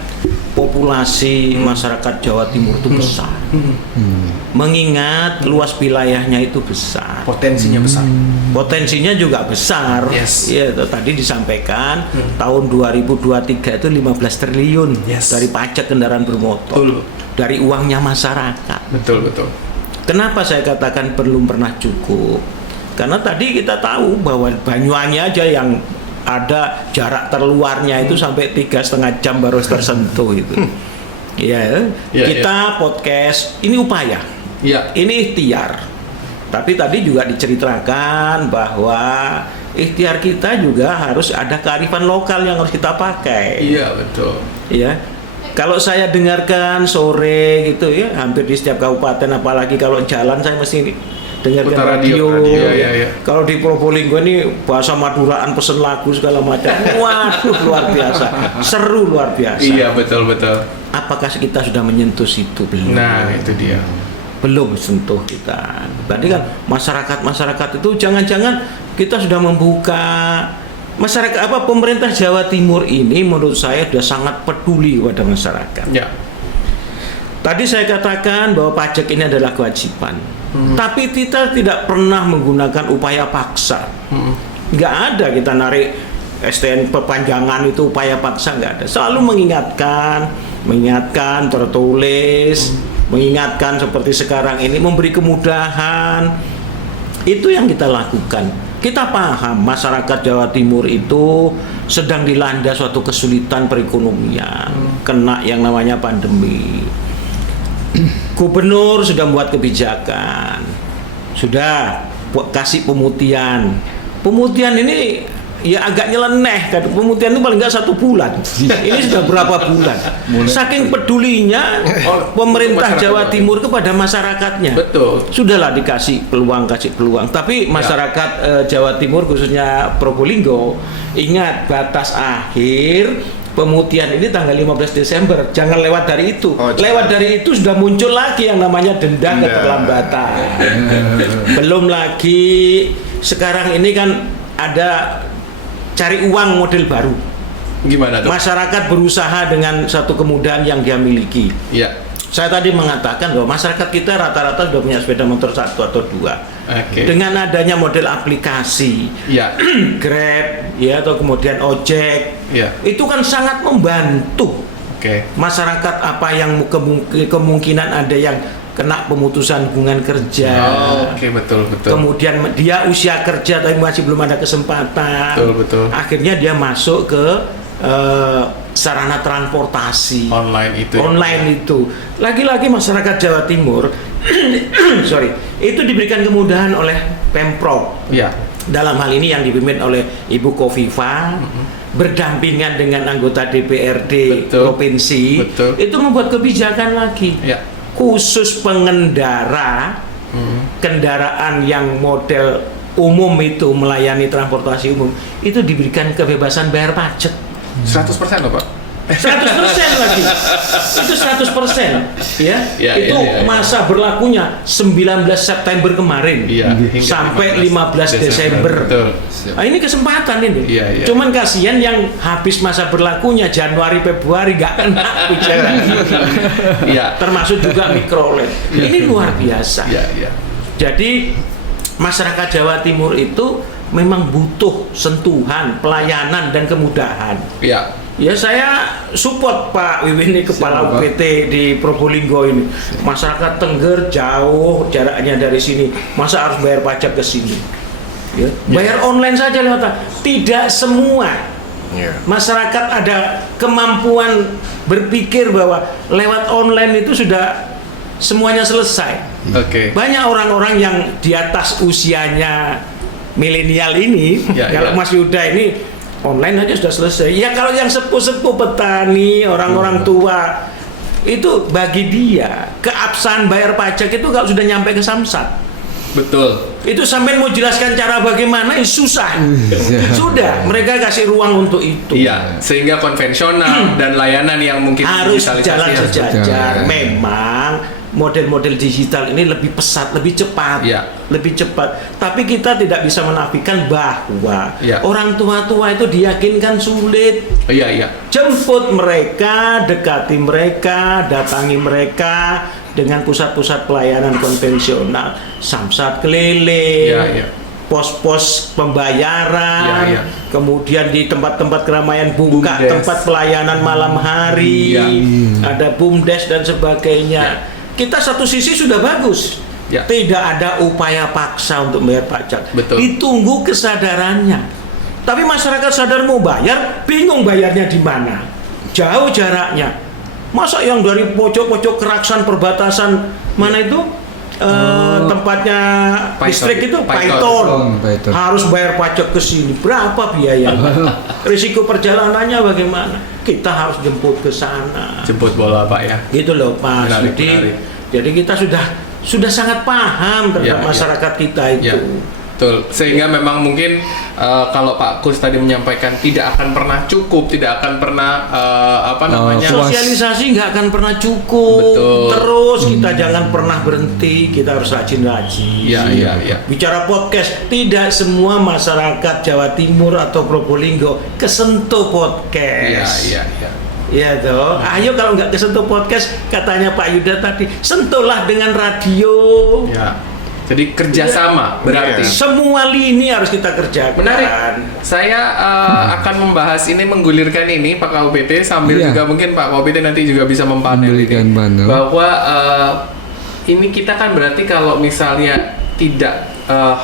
populasi masyarakat Jawa Timur itu besar. Mengingat luas wilayahnya itu besar. Potensinya besar. Potensinya juga besar. Yes. Ya, itu tadi disampaikan tahun 2023 itu 15 triliun Yes. dari pajak kendaraan bermotor. Betul. Dari uangnya masyarakat. Betul. Kenapa saya katakan belum pernah cukup? Karena tadi kita tahu bahwa Banyuwangi aja yang ada jarak terluarnya itu sampai 3,5 jam baru tersentuh itu. Ya, kita podcast ini upaya. Iya. Ini ikhtiar. Tapi tadi juga diceritakan bahwa ikhtiar kita juga harus ada kearifan lokal yang harus kita pakai. Iya, betul. Ya. Kalau saya dengarkan sore gitu ya, hampir di setiap kabupaten, apalagi kalau jalan saya mesti dengarkan Putar radio. radio, iya. Kalau di Probolinggo ini bahasa Maduraan, pesen lagu segala macam. Waduh, luar biasa. Seru luar biasa. Iya, betul. Apakah kita sudah menyentuh situ? Belum. Nah, itu dia. Belum sentuh kita. Berarti kan masyarakat itu jangan-jangan kita sudah membuka masyarakat pemerintah Jawa Timur ini menurut saya sudah sangat peduli pada masyarakat. Ya. Tadi saya katakan bahwa pajak ini adalah kewajiban. Tapi kita tidak pernah menggunakan upaya paksa. Nggak ada kita narik STN perpanjangan itu upaya paksa, nggak ada. Selalu mengingatkan tertulis, mengingatkan seperti sekarang ini, memberi kemudahan. Itu yang kita lakukan. Kita paham masyarakat Jawa Timur itu sedang dilanda suatu kesulitan perekonomian, kena yang namanya pandemi. Gubernur sudah membuat kebijakan, sudah kasih pemutihan. Pemutihan ini ya agak nyeleneh kan. Pemutihan itu paling nggak 1 bulan. Ini sudah berapa bulan? Saking pedulinya pemerintah Jawa Timur kepada masyarakatnya. Betul. Sudahlah kasih peluang. Tapi masyarakat Jawa Timur khususnya Probolinggo ingat batas akhir pemutihan ini tanggal 15 Desember. Jangan lewat dari itu. Lewat dari itu sudah muncul lagi yang namanya denda keterlambatan. Belum lagi sekarang ini kan ada cari uang model baru. Gimana tuh? Masyarakat berusaha dengan satu kemudahan yang dia miliki. Iya. Saya tadi mengatakan bahwa masyarakat kita rata-rata sudah punya sepeda motor 1 atau 2. Oke. Dengan adanya model aplikasi, Iya. Grab, ya atau kemudian ojek, Iya. itu kan sangat membantu Oke. masyarakat apa yang kemungkinan ada yang kena pemutusan hubungan kerja. Oke, betul. Kemudian dia usia kerja tapi masih belum ada kesempatan. Betul. Akhirnya dia masuk ke sarana transportasi Online itu. Lagi-lagi masyarakat Jawa Timur itu diberikan kemudahan oleh Pemprov. Iya. Dalam hal ini yang dipimpin oleh Ibu Kofifa berdampingan dengan anggota DPRD Betul. provinsi. Betul. Itu membuat kebijakan lagi. Iya. Khusus pengendara kendaraan yang model umum itu melayani transportasi umum itu diberikan kebebasan bayar pajak 100% loh, Pak. 100% lagi. Itu 100% ya. Itu Iya. masa berlakunya 19 September kemarin Iya. sampai 15 Desember. Betul. Nah, ini kesempatan ini. Iya. Cuman kasihan yang habis masa berlakunya Januari Februari nggak kena bicara. Iya. Termasuk juga mikrolet. Ini luar biasa. Iya. Jadi masyarakat Jawa Timur itu memang butuh sentuhan, pelayanan dan kemudahan. Iya. Ya saya support Pak Wiwin ini kepala UPT di Probolinggo ini. Masyarakat Tengger jauh jaraknya dari sini, masa harus bayar pajak ke sini? Ya. Bayar online saja lewat. Tidak semua masyarakat ada kemampuan berpikir bahwa lewat online itu sudah semuanya selesai. Oke. Banyak orang-orang yang di atas usianya milenial ini, kalau Mas Yuda ini online aja sudah selesai. Ya kalau yang sepuh-sepuh petani, orang-orang tua itu bagi dia keabsahan bayar pajak itu kalau sudah nyampe ke Samsat. Betul. Itu sampai mau jelaskan cara bagaimana ya susah. Sudah mereka kasih ruang untuk itu. Iya, sehingga konvensional dan layanan yang mungkin harus jalan digitalisasi sejajar. Memang model-model digital ini lebih pesat, lebih cepat, lebih cepat. Tapi kita tidak bisa menafikan bahwa orang tua-tua itu diyakinkan sulit. Iya. Jemput mereka, dekati mereka, datangi mereka dengan pusat-pusat pelayanan konvensional, Samsat keliling, pos-pos pembayaran, kemudian di tempat-tempat keramaian buka, tempat pelayanan malam hari, ada BUMDes dan sebagainya. Kita satu sisi sudah bagus, tidak ada upaya paksa untuk bayar pajak. Betul. Ditunggu kesadarannya. Tapi masyarakat sadar mau bayar, bingung bayarnya di mana, jauh jaraknya. Masa yang dari pojok-pojok Keraksan perbatasan mana itu tempatnya distrik itu Paiton harus bayar pajak ke sini, berapa biayanya? Risiko perjalanannya bagaimana? Kita harus jemput ke sana. Jemput bola, Pak ya. Gitu loh, Pak. Jadi kita sudah sangat paham terhadap masyarakat kita itu. Betul. Sehingga memang mungkin kalau Pak Kus tadi menyampaikan tidak akan pernah cukup, tidak akan pernah sosialisasi nggak akan pernah cukup. Betul. Terus kita jangan pernah berhenti, kita harus rajin-rajin. Iya. Bicara podcast, tidak semua masyarakat Jawa Timur atau Probolinggo kesentuh podcast. Iya. Iya toh. Ayo kalau nggak kesentuh podcast, katanya Pak Yuda tadi, sentuhlah dengan radio. Ya. Jadi kerjasama berarti. Semua lini harus kita kerjakan. Menarik. Saya akan membahas ini, menggulirkan ini Pak KUPT sambil juga mungkin Pak KUPT nanti juga bisa mempanel ini. Bahwa ini kita kan berarti kalau misalnya tidak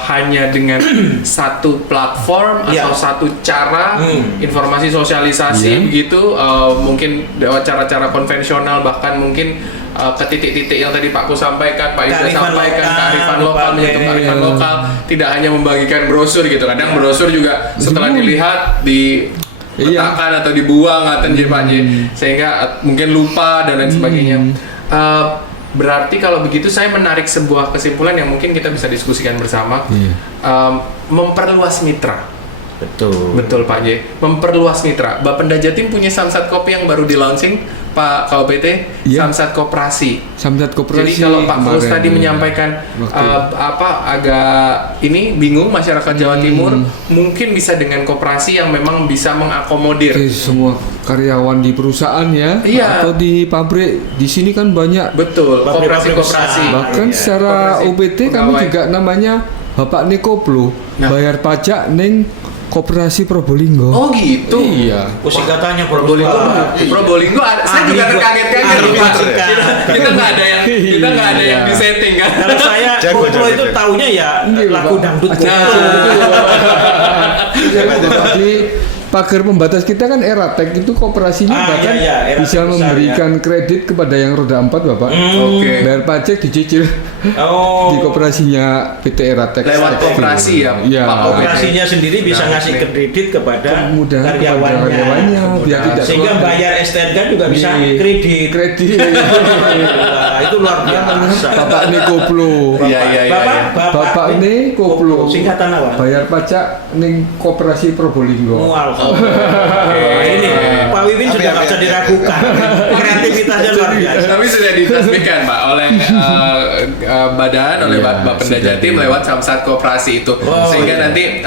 hanya dengan satu platform atau satu cara informasi sosialisasi begitu, mungkin lewat cara-cara konvensional bahkan mungkin ke titik-titik yang tadi Pak Kus sampaikan, Pak Yuda Kearifan sampaikan, lokal, kearifan lokal, menyentuh kearifan lokal, tidak hanya membagikan brosur gitu. Kadang brosur juga setelah dilihat diletakkan atau dibuang atau Pak J, sehingga mungkin lupa dan lain sebagainya. Berarti kalau begitu saya menarik sebuah kesimpulan yang mungkin kita bisa diskusikan bersama. Memperluas mitra. Betul Pak J. Memperluas mitra. Bapenda Jatim punya Samsat Kopi yang baru di launching Pak KOPT, Samsat Koperasi. Samsat Koperasi. Jadi kalau Pak Kus tadi menyampaikan agak bingung masyarakat Jawa Timur, mungkin bisa dengan koperasi yang memang bisa mengakomodir semua karyawan di perusahaan ya, atau di pabrik. Di sini kan banyak. Betul, koperasi. Bahkan secara UPT kami juga namanya Bapak Nekoplo, bayar pajak neng Koperasi Probolinggo. Oh gitu. Iya. Singkatannya Probolinggo. Saya juga terkaget-kaget. Kita nggak ada yang disetting kan. Kalau saya koplo itu taunya ya lagu dangdut koplo. Jadi pagar pembatas kita kan Eratek itu koperasinya bahkan bisa memberikan kredit kepada yang roda 4 Bapak. Bayar pajak dicicil di koperasinya PT Eratek. Lewat koperasi ya. Pak. Koperasinya sendiri bisa ngasih kredit kepada karyawannya biar tidak sehingga bayar STNK juga bisa kredit. Itu luar biasa. Bapak Nekoplo. Bapak Nekoplo. Singkatan apa? Bayar pajak ning Koperasi Probolinggo. Ini Pak Wiwin sudah nggak bisa diragukan, kreativitasnya luar biasa. Tapi sudah diresmikan Pak oleh oleh Bapenda Jatim lewat Samsat Koperasi itu, sehingga nanti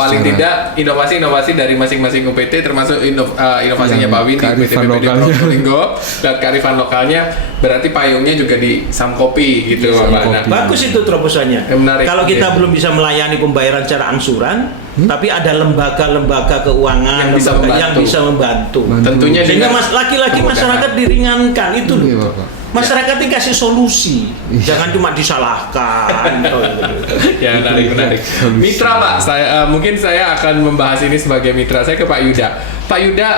paling tidak inovasi-inovasi dari masing-masing UPT termasuk inovasinya Pak Win di UPT Probolinggo dan kearifan lokalnya, berarti payungnya juga di Samkopi gitu Pak. Bagus itu terobosannya. Kalau kita belum bisa melayani pembayaran secara angsuran, tapi ada lembaga-lembaga keuangan yang bisa membantu. Tentunya sehingga laki-laki masyarakat diringankan itu loh. Masyarakat dikasih solusi, jangan cuma disalahkan. Ya menarik. Mitra Pak, mungkin saya akan membahas ini sebagai mitra. Saya ke Pak Yuda. Pak Yuda,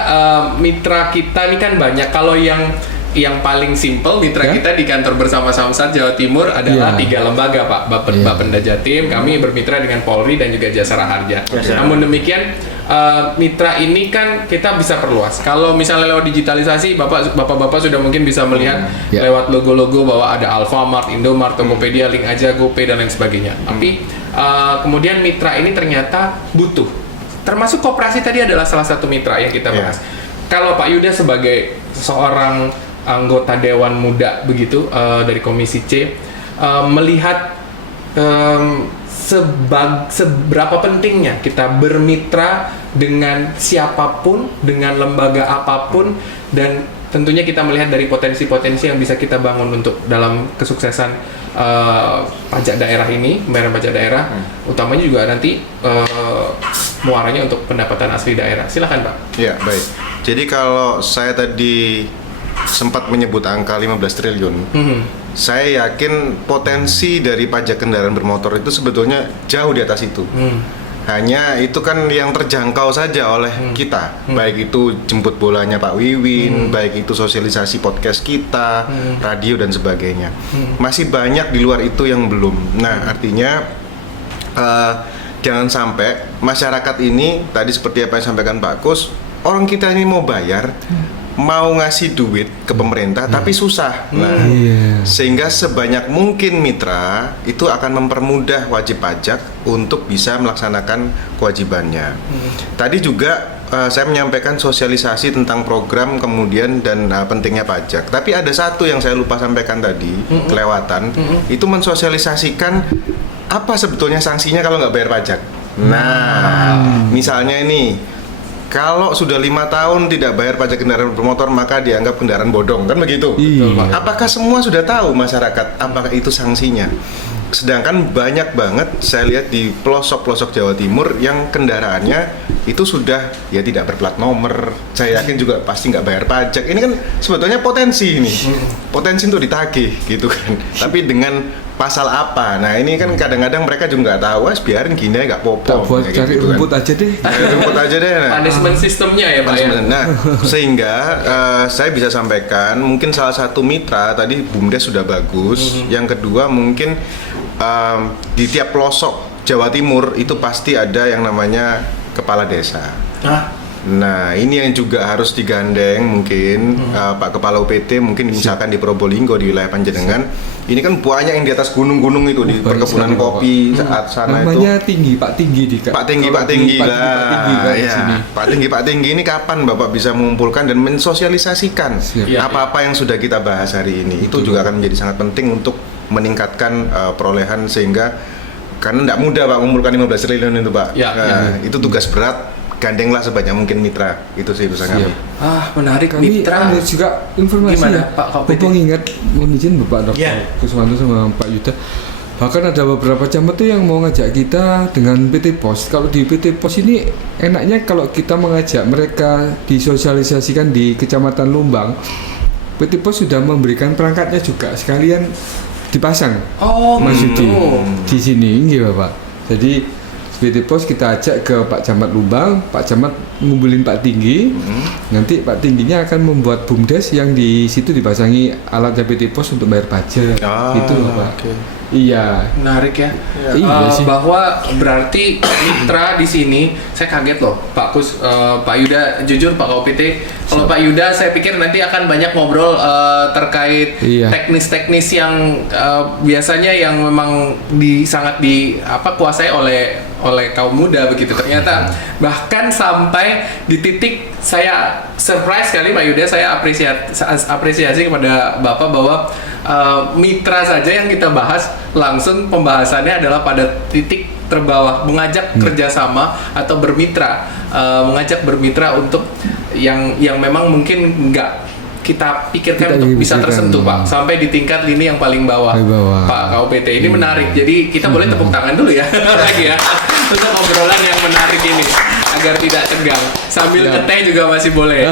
mitra kita ini kan banyak. Kalau yang paling simpel mitra kita di kantor bersama Samsat Jawa Timur adalah 3 lembaga Pak. Bapenda Jatim, kami bermitra dengan Polri dan juga Jasara Harja. Namun demikian mitra ini kan kita bisa perluas. Kalau misalnya lewat digitalisasi, bapak-bapak sudah mungkin bisa melihat lewat logo-logo bahwa ada Alfamart, Indomart, Tokopedia, Link Aja, GoPay dan lain sebagainya. Tapi kemudian mitra ini ternyata butuh. Termasuk koperasi tadi adalah salah satu mitra yang kita bahas. Kalau Pak Yuda sebagai seorang anggota Dewan Muda begitu dari Komisi C melihat seberapa pentingnya kita bermitra dengan siapapun, dengan lembaga apapun, dan tentunya kita melihat dari potensi-potensi yang bisa kita bangun untuk dalam kesuksesan pajak daerah ini, pembayaran pajak daerah, utamanya juga nanti muaranya untuk pendapatan asli daerah. Silakan Pak. Ya, baik. Jadi kalau saya tadi sempat menyebut angka 15 triliun, saya yakin potensi dari pajak kendaraan bermotor itu sebetulnya jauh di atas itu. Hanya itu kan yang terjangkau saja oleh kita, baik itu jemput bolanya Pak Wiwin, baik itu sosialisasi podcast kita, radio dan sebagainya. Masih banyak di luar itu yang belum. Nah, artinya jangan sampai masyarakat ini tadi seperti apa yang disampaikan Pak Kus, orang kita ini mau bayar, mau ngasih duit ke pemerintah tapi susah. Nah, sehingga sebanyak mungkin mitra itu akan mempermudah wajib pajak untuk bisa melaksanakan kewajibannya. Tadi juga saya menyampaikan sosialisasi tentang program kemudian dan pentingnya pajak. Tapi ada satu yang saya lupa sampaikan tadi, kelewatan, itu mensosialisasikan apa sebetulnya sanksinya kalau nggak bayar pajak. Nah, misalnya ini, kalau sudah 5 tahun tidak bayar pajak kendaraan bermotor maka dianggap kendaraan bodong, kan begitu? Apakah semua sudah tahu masyarakat apakah itu sanksinya? Sedangkan banyak banget saya lihat di pelosok-pelosok Jawa Timur yang kendaraannya itu sudah ya tidak berplat nomor. Saya yakin juga pasti nggak bayar pajak. Ini kan sebetulnya potensi ini, potensi untuk ditagih gitu kan. Tapi dengan pasal apa. Nah ini kan kadang-kadang mereka juga nggak tahu, biarin gini aja nggak Tak apa-apa. buat Kayak cari gitu kan. rumput aja deh. Rumput aja deh. Nah. Punishment sistemnya ya Pak ya. Nah, sehingga saya bisa sampaikan mungkin salah satu mitra tadi BUMDes sudah bagus. Yang kedua mungkin di tiap pelosok Jawa Timur itu pasti ada yang namanya kepala desa. Nah, ini yang juga harus digandeng mungkin Pak Kepala UPT mungkin misalkan di Probolinggo di wilayah Panjenengan. Ini kan banyak yang di atas gunung-gunung itu di perkebunan kopi saat sana Namanya itu. tinggi, Pak Tinggi di Pak Tinggi lah. Ya, Pak Tinggi ini kapan Bapak bisa mengumpulkan dan mensosialisasikan Siap. apa-apa yang sudah kita bahas hari ini. Itu juga akan menjadi sangat penting untuk meningkatkan perolehan sehingga karena tidak mudah Pak mengumpulkan 15 triliun itu Pak. Ya, Itu tugas berat. Gandenglah sebanyak mungkin mitra, itu sih usaha kami. Menarik Kami mitra. ada juga informasi Gimana, ya. Pak Kopeti? Bapak ingat, mohon izin Bapak Dr. Ya. Kuswanto sama Pak Yuda. Bahkan ada beberapa camat tuh yang mau ngajak kita dengan PT Pos. Kalau di PT Pos ini enaknya kalau kita mengajak mereka disosialisasikan di Kecamatan Lumbang, PT Pos sudah memberikan perangkatnya juga sekalian dipasang. Mas Yudi di sini, iya Bapak. Jadi PT Pos kita ajak ke Pak Camat Lumbang, Pak Camat ngumpulin Pak Tinggi, nanti Pak Tingginya akan membuat BUMDes yang di situ dipasangi alatnya PT Pos untuk bayar pajak, gitu loh Pak. Okay. Iya. Menarik ya. Iya sih. Bahwa berarti mitra di sini saya kaget loh Pak Kus, Pak Yuda, jujur Pak KOPT. Kalau Pak Yuda saya pikir nanti akan banyak ngobrol terkait Iya. teknis-teknis yang biasanya yang memang sangat kuasai oleh kaum muda begitu. Ternyata bahkan sampai di titik saya surprise sekali Pak Yuda, saya apresiasi kepada Bapak bahwa mitra saja yang kita bahas langsung pembahasannya adalah pada titik terbawah, mengajak kerjasama atau bermitra, mengajak bermitra untuk yang memang mungkin nggak kita pikirkan untuk bisa tersentuh Pak, sampai di tingkat lini yang paling bawah, Pak KOPT. Ini menarik, jadi kita boleh tepuk tangan dulu ya lagi ya untuk obrolan yang menarik ini agar tidak tegang, sambil ngeteh juga masih boleh.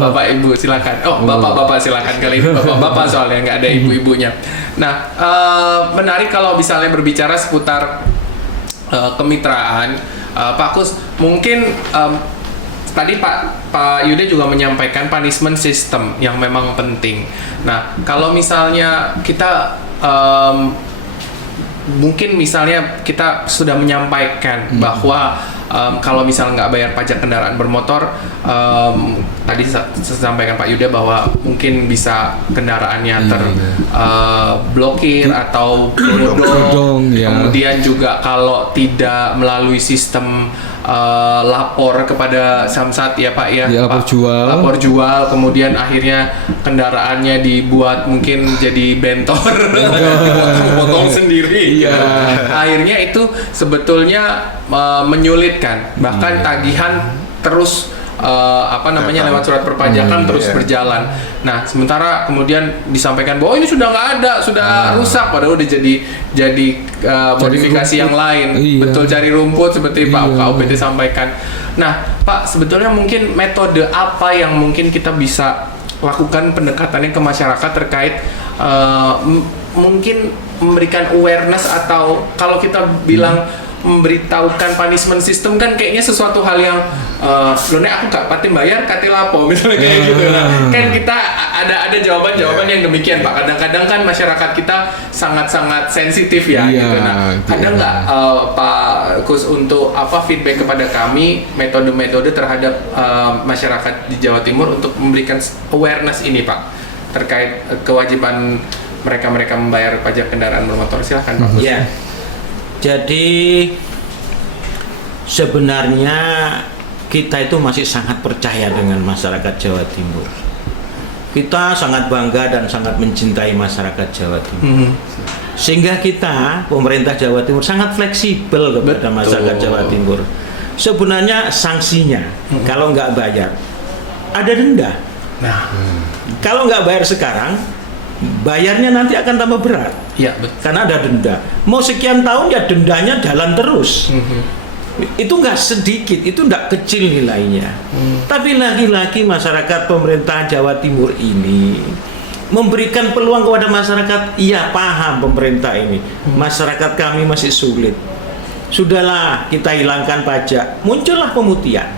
Bapak Ibu silakan. Bapak-bapak silakan, kali ini bapak-bapak soalnya nggak ada ibu-ibunya. Nah, menarik kalau misalnya berbicara seputar kemitraan, Pak Kus, mungkin tadi Pak Yuda juga menyampaikan punishment system yang memang penting. Nah, kalau misalnya kita mungkin misalnya kita sudah menyampaikan bahwa kalau misalnya nggak bayar pajak kendaraan bermotor, tadi saya sampaikan Pak Yuda bahwa mungkin bisa kendaraannya terblokir atau bodong. Kemudian juga kalau tidak melalui sistem lapor kepada Samsat ya Pak ya, lapor jual, kemudian akhirnya kendaraannya dibuat mungkin jadi bentor, potong sendiri. Akhirnya itu sebetulnya menyulitkan, bahkan tagihan terus lewat surat perpajakan terus berjalan. Nah, sementara kemudian disampaikan bahwa ini sudah nggak ada, sudah rusak, padahal udah jadi modifikasi yang lain. Betul, cari rumput seperti Pak KOPT sampaikan. Nah, Pak, sebetulnya mungkin metode apa yang mungkin kita bisa lakukan pendekatannya ke masyarakat terkait mungkin memberikan awareness, atau kalau kita bilang memberitahukan punishment system kan kayaknya sesuatu hal yang lo nek aku gak pati bayar kati lapo misalnya kayak gitu. Nah, kan kita ada jawaban-jawaban yang demikian Pak. Kadang-kadang kan masyarakat kita sangat-sangat sensitif ya gitu. Nah, ada nggak Pak Kus untuk feedback kepada kami metode-metode terhadap masyarakat di Jawa Timur untuk memberikan awareness ini Pak terkait kewajiban mereka membayar pajak kendaraan bermotor? Silahkan Pak Kus. Ya. Jadi sebenarnya kita itu masih sangat percaya dengan masyarakat Jawa Timur. Kita sangat bangga dan sangat mencintai masyarakat Jawa Timur. Sehingga kita, pemerintah Jawa Timur, sangat fleksibel kepada masyarakat Jawa Timur. Sebenarnya sanksinya, kalau nggak bayar, ada denda. Nah, kalau nggak bayar sekarang, bayarnya nanti akan tambah berat. Ya, betul. Karena ada denda. Mau sekian tahun ya dendanya jalan terus. Itu nggak sedikit, itu nggak kecil nilainya. Tapi lagi-lagi masyarakat pemerintah Jawa Timur ini memberikan peluang kepada masyarakat. Iya, paham pemerintah ini, masyarakat kami masih sulit. Sudahlah, kita hilangkan pajak, muncullah pemutihan.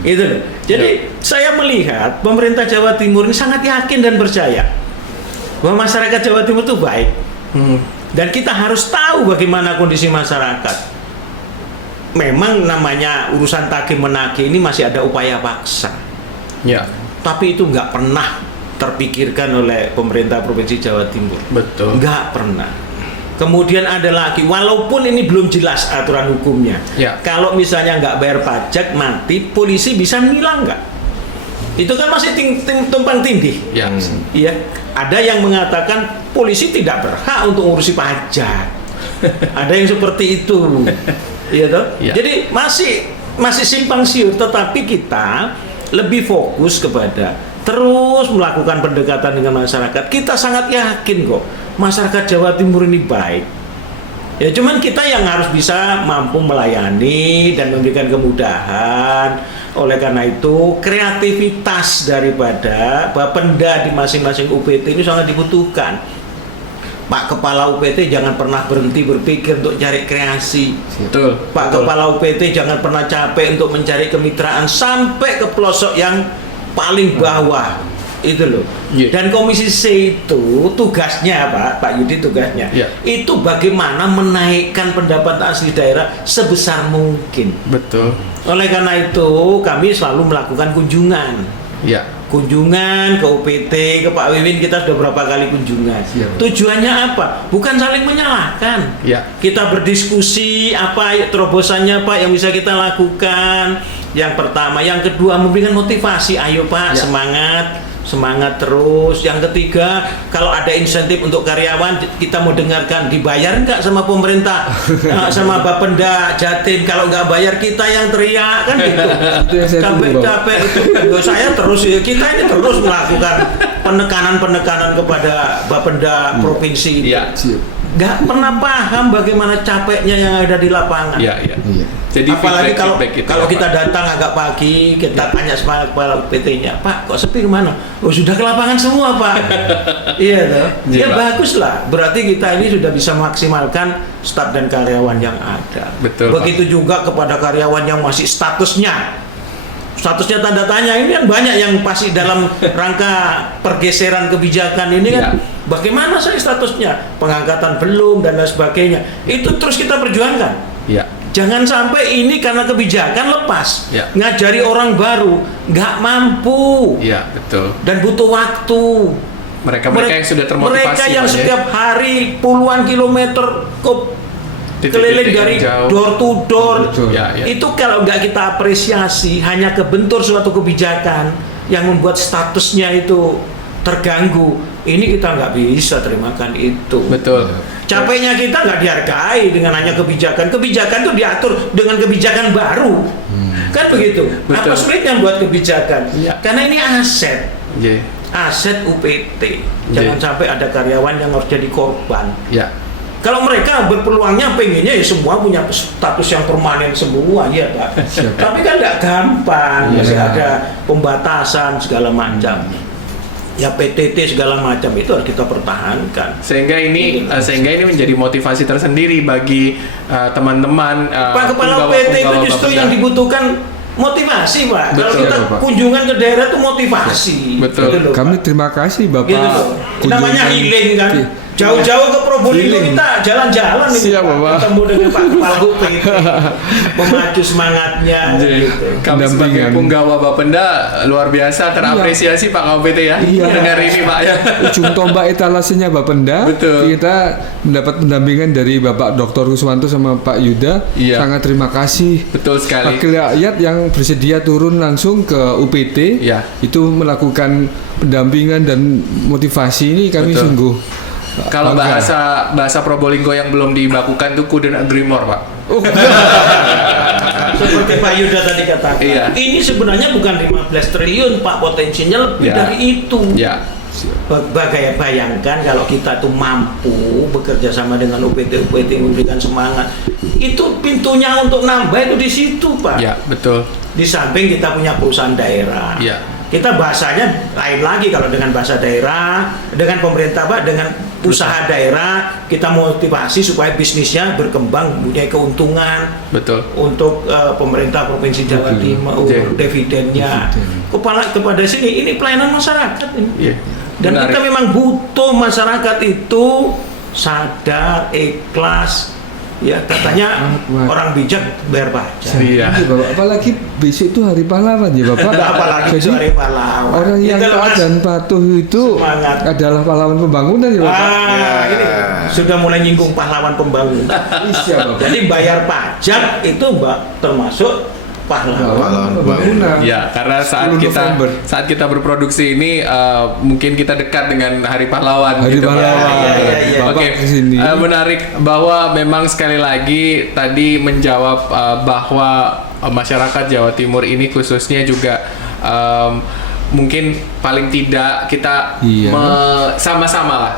Itu loh. Jadi saya melihat pemerintah Jawa Timur ini sangat yakin dan percaya bahwa masyarakat Jawa Timur itu baik. Dan kita harus tahu bagaimana kondisi masyarakat. Memang namanya urusan tagih menagih ini masih ada upaya paksa. Ya. Tapi itu nggak pernah terpikirkan oleh pemerintah Provinsi Jawa Timur. Betul. Nggak pernah. Kemudian ada lagi, walaupun ini belum jelas aturan hukumnya. Ya. Kalau misalnya nggak bayar pajak, nanti polisi bisa nilang nggak? Itu kan masih tumpang tindih. Ya. Iya. Ada yang mengatakan polisi tidak berhak untuk ngurusi pajak. Ada yang seperti itu. Iya toh? Ya. Jadi masih simpang siur, tetapi kita lebih fokus kepada terus melakukan pendekatan dengan masyarakat. Kita sangat yakin kok masyarakat Jawa Timur ini baik. Ya cuman kita yang harus bisa mampu melayani dan memberikan kemudahan. Oleh karena itu kreativitas daripada Bapenda di masing-masing UPT ini sangat dibutuhkan. Pak Kepala UPT jangan pernah berhenti berpikir untuk cari kreasi. Betul. Pak Kepala UPT jangan pernah capek untuk mencari kemitraan sampai ke pelosok yang paling bawah. Itu loh. Yeah. Dan Komisi C itu tugasnya Pak Yudi tugasnya Yeah. itu bagaimana menaikkan pendapatan asli daerah sebesar mungkin. Betul. Oleh karena itu kami selalu melakukan kunjungan. Ya. Kunjungan ke UPT, ke Pak Wiwin, kita sudah berapa kali kunjungan. Siap. Tujuannya apa? Bukan saling menyalahkan. Ya. Kita berdiskusi apa terobosannya Pak yang bisa kita lakukan. Yang pertama, yang kedua memberikan motivasi. Ayo Pak, Ya. semangat terus. Yang ketiga, kalau ada insentif untuk karyawan, kita mau dengarkan, dibayar nggak sama pemerintah, sama Bapenda Jatim. Kalau nggak bayar, kita yang teriak kan gitu. Itu yang saya tunggu, Bang. Capek itu. Saya terus, kita ini terus melakukan penekanan kepada Bapenda provinsi. Ya. Siap. Nggak pernah paham bagaimana capeknya yang ada di lapangan. Ya, ya. Iya. Jadi Apalagi feedback itu kalau ya, kita Pak. datang agak pagi, kita tanya sama kepala PT-nya, Pak, kok sepi kemana? Oh sudah ke lapangan semua Pak. Iya toh. Iya, Ya Pak. bagus lah. Berarti kita ini sudah bisa maksimalkan staf dan karyawan yang ada. Betul, Begitu juga kepada karyawan yang masih statusnya tanda tanya, ini kan banyak yang pasti dalam rangka pergeseran kebijakan ini kan. Ya. Bagaimana saya statusnya? Pengangkatan belum dan lain sebagainya. Itu terus kita perjuangkan. Ya. Jangan sampai ini karena kebijakan lepas. Ya. Ngajari orang baru nggak mampu Ya, betul. dan butuh waktu. Mereka yang sudah termotivasi. Mereka yang Pak, ya. setiap hari puluhan kilometer Titik-titik keliling yang dari jauh. door to door. Betul. Ya, ya. Itu kalau nggak kita apresiasi, hanya kebentur suatu kebijakan yang membuat statusnya itu terganggu, ini kita nggak bisa terimakan itu. Betul. Capeknya kita nggak dihargai dengan hanya kebijakan. Kebijakan itu diatur dengan kebijakan baru. Kan begitu. Betul. Apa sulitnya buat kebijakan? Ya. Karena ini aset. Ya. Aset UPT. Ya. Jangan sampai ada karyawan yang harus jadi korban. Ya. Kalau mereka berpeluangnya pengennya ya semua punya status yang permanen semua, ya Pak. Tapi kan nggak gampang, Iya. masih ada pembatasan segala macam. Ya PTT segala macam itu harus kita pertahankan. Sehingga ini menjadi motivasi tersendiri bagi teman-teman Pak Kepala PT itu justru yang dibutuhkan motivasi Pak. Kalau Betul, kita Pak. kunjungan ke daerah itu motivasi. Betul. Gitu loh, Kami Pak. terima kasih Bapak. Gitu loh. Namanya healing kan. Jauh-jauh ke Probolinggo Healing. kita jalan-jalan ini Siap, Pak. Bapak. Ketemu dengan Pak Kepala UPT, memacu semangatnya. Gitu. Kami sebagai Pendampingan. penggawa Bapenda luar biasa terapresiasi Pak KPT ya. Iya. Dengar ini Pak ya. Ujung tombak etalasenya Bapenda. Betul. Kita mendapat pendampingan dari Bapak Dr. Kuswanto sama Pak Yuda. Iya. Sangat terima kasih. Betul sekali. Wakil rakyat yang bersedia turun langsung ke UPT, Iya. itu melakukan pendampingan dan motivasi ini kami Betul. sungguh Kalau bangga. bahasa Probolinggo yang belum dibakukan itu couldn't agree more Pak. Seperti Pak Yuda tadi katakan, Iya. ini sebenarnya bukan 15 triliun Pak, potensinya lebih Ya. dari itu. Ya. Bayangkan kalau kita tuh mampu bekerja sama dengan UPT memberikan semangat, itu pintunya untuk nambah itu di situ Pak. Ya, betul. Di samping kita punya perusahaan daerah, Ya. kita bahasanya lain lagi kalau dengan bahasa daerah, dengan pemerintah Pak, dengan usaha daerah kita motivasi supaya bisnisnya berkembang, mempunyai keuntungan. Betul. Untuk pemerintah Provinsi Jawa Timur, dividennya kepada sini, ini pelayanan masyarakat ini. Iya. Dan Menarik. kita memang butuh masyarakat itu sadar, ikhlas. Ya katanya orang bijak bayar pajak. Iya. Iya, Bapak. Apalagi besok itu hari pahlawan ya Bapak. Apalagi Jadi hari pahlawan. orang yang Itu loh, taat Mas. dan patuh itu Semangat. adalah pahlawan pembangunan ya Bapak. Ini sudah mulai nyinggung pahlawan pembangunan. Iya Bapak. Jadi bayar pajak itu Mbak termasuk pahlawan. Pahlawan pembangunan. Ya, karena 10 November. saat kita berproduksi ini mungkin kita dekat dengan Hari Pahlawan. Hari gitu, Pak. pahlawan. Iya. Oke, Bapak kesini. menarik bahwa memang sekali lagi tadi menjawab bahwa masyarakat Jawa Timur ini khususnya juga mungkin paling tidak kita Iya.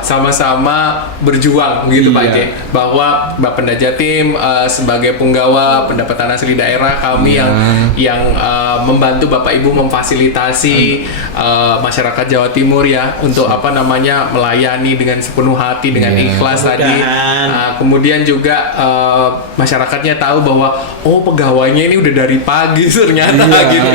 sama-sama berjuang gitu Pak Iya. J, bahwa Bapenda Jatim sebagai penggawa pendapatan asli daerah kami Iya. yang membantu Bapak Ibu memfasilitasi masyarakat Jawa Timur ya untuk melayani dengan sepenuh hati dengan Iya. ikhlas tadi. Mudah-mudahan. Kemudian juga masyarakatnya tahu bahwa pegawainya ini udah dari pagi ternyata Iya. gitu.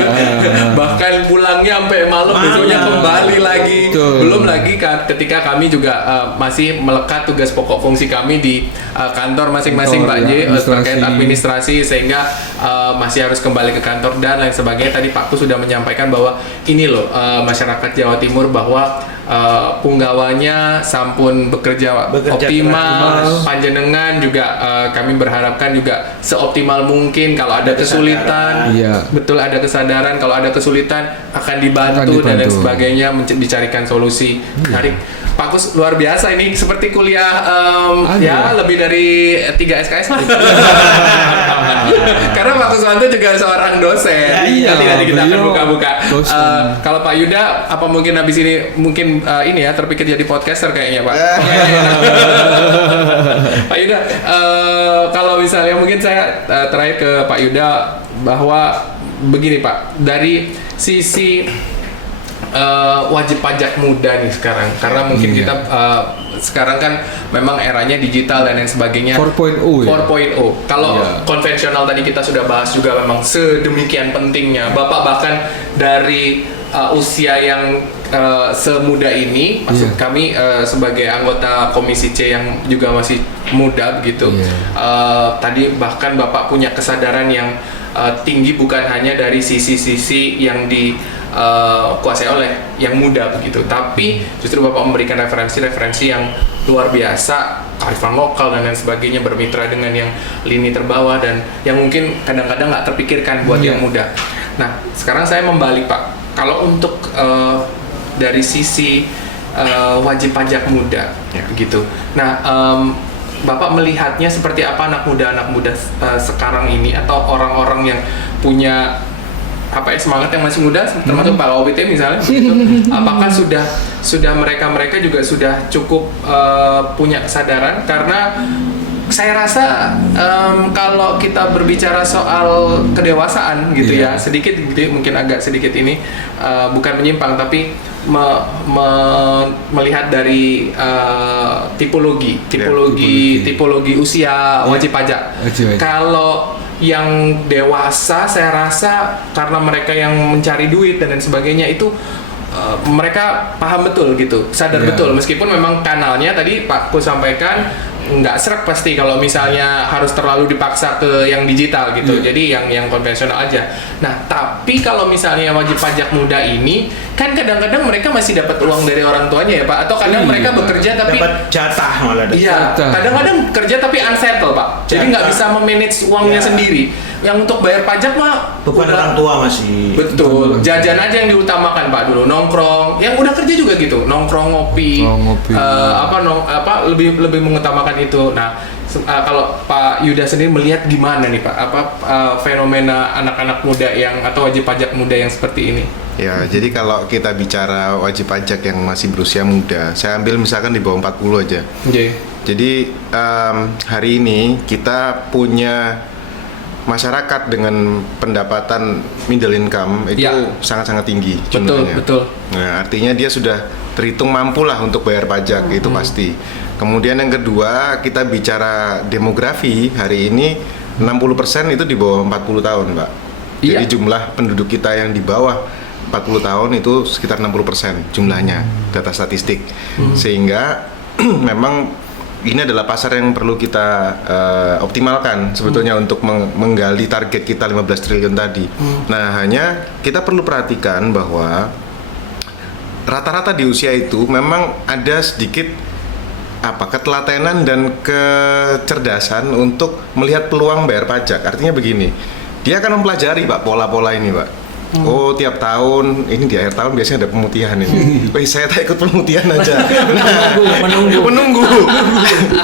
Bahkan pulangnya sampai malam, besoknya kembali lagi. Betul. Belum lagi ketika kami juga masih melekat tugas pokok fungsi kami di kantor masing-masing Pak Kantor, J, ya, administrasi. terkait administrasi, sehingga masih harus kembali ke kantor dan lain sebagainya. Tadi Pak Kus sudah menyampaikan bahwa ini loh masyarakat Jawa Timur bahwa punggawanya sampun bekerja optimal, keras. panjenengan juga kami berharapkan juga seoptimal mungkin. Kalau ada kesulitan, Iya. betul ada kesadaran, kalau ada kesulitan akan dibantu dan lain sebagainya, dicarikan solusi. Menarik. Pak Kus luar biasa ini, seperti kuliah ya lebih dari 3 SKS lah. Karena Pak Kuswanto juga seorang dosen. Iya, Nanti kita akan beliau buka-buka. dosen. Kalau Pak Yuda, apa mungkin habis ini mungkin ini ya terpikir jadi podcaster kayaknya Pak. Pak Yuda, kalau misalnya mungkin saya terakhir ke Pak Yuda bahwa begini Pak, dari sisi wajib pajak muda nih sekarang, karena mungkin kita sekarang kan memang eranya digital dan lain sebagainya. 4.0 ya? 4.0. Kalau konvensional tadi kita sudah bahas juga memang sedemikian pentingnya. Bapak bahkan dari usia yang semuda ini, maksud kami sebagai anggota Komisi C yang juga masih muda begitu. Tadi bahkan Bapak punya kesadaran yang tinggi, bukan hanya dari sisi-sisi yang dikuasai oleh yang muda begitu, tapi justru Bapak memberikan referensi-referensi yang luar biasa, kearifan lokal dan lain sebagainya, bermitra dengan yang lini terbawah dan yang mungkin kadang-kadang nggak terpikirkan buat yang muda. Nah, sekarang saya membalik Pak, kalau untuk dari sisi wajib pajak muda gitu. Nah, Bapak melihatnya seperti apa anak muda sekarang ini, atau orang-orang yang punya semangat yang masih muda, termasuk Pak OBT misalnya, apakah sudah mereka juga sudah cukup punya kesadaran? Karena saya rasa kalau kita berbicara soal kedewasaan gitu ya, sedikit gitu, mungkin agak sedikit ini bukan menyimpang, tapi melihat dari tipologi usia wajib pajak. Kalau yang dewasa, saya rasa karena mereka yang mencari duit dan lain sebagainya itu mereka paham betul gitu, sadar betul, meskipun memang kanalnya tadi Pak Kus sampaikan nggak srek pasti kalau misalnya harus terlalu dipaksa ke yang digital gitu, jadi yang konvensional aja. Nah, tapi kalau misalnya wajib pajak muda ini kan kadang-kadang mereka masih dapat uang dari orang tuanya ya Pak, atau kadang mereka bekerja tapi dapat jatah malah. Iya, kadang-kadang kerja tapi unsettled Pak, jadi nggak bisa memanage uangnya sendiri. Yang untuk bayar pajak mah bukan orang tua masih. Betul, jajan aja yang diutamakan Pak dulu, nongkrong. Yang udah kerja juga gitu, nongkrong ngopi. Lebih mengutamakan itu. Nah, kalau Pak Yuda sendiri melihat gimana nih Pak, fenomena anak-anak muda yang atau wajib pajak muda yang seperti ini? Ya, jadi kalau kita bicara wajib pajak yang masih berusia muda, saya ambil misalkan di bawah 40 aja. Jadi hari ini kita punya masyarakat dengan pendapatan middle income itu Ya. sangat-sangat tinggi Betul, jumlahnya. betul. Nah, artinya dia sudah terhitung mampu lah untuk bayar pajak, itu pasti. Kemudian yang kedua, kita bicara demografi, hari ini 60% itu di bawah 40 tahun, Pak. Iya. Jadi jumlah penduduk kita yang di bawah 40 tahun itu sekitar 60% jumlahnya, data statistik. Sehingga memang ini adalah pasar yang perlu kita optimalkan sebetulnya untuk menggali target kita 15 triliun tadi. Nah, hanya kita perlu perhatikan bahwa rata-rata di usia itu memang ada sedikit ketelatenan dan kecerdasan untuk melihat peluang bayar pajak. Artinya begini, dia akan mempelajari Pak pola-pola ini Pak. Oh, tiap tahun ini di akhir tahun biasanya ada pemutihan ini. Wih, saya tak ikut pemutihan aja. Menunggu.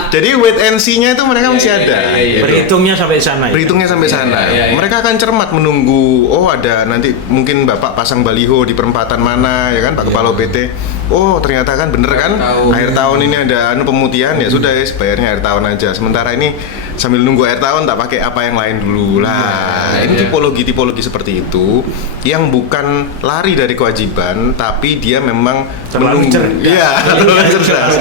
Jadi wait and see-nya itu mereka masih ada. Gitu. Berhitungnya sampai sana. Berhitungnya sampai sana. iya. Mereka akan cermat menunggu. Oh, ada nanti mungkin Bapak pasang baliho di perempatan mana, ya kan, Pak Kepala UPT. Oh, ternyata kan bener kan? Akhir tahun ini ada pemutihan, ya sudah ya, bayarnya akhir tahun aja. Sementara ini sambil nunggu akhir tahun tak pakai apa yang lain dulu lah. Ini tipologi seperti itu yang bukan lari dari kewajiban, tapi dia memang Terlalu cerdas. Iya, terlalu cerdas.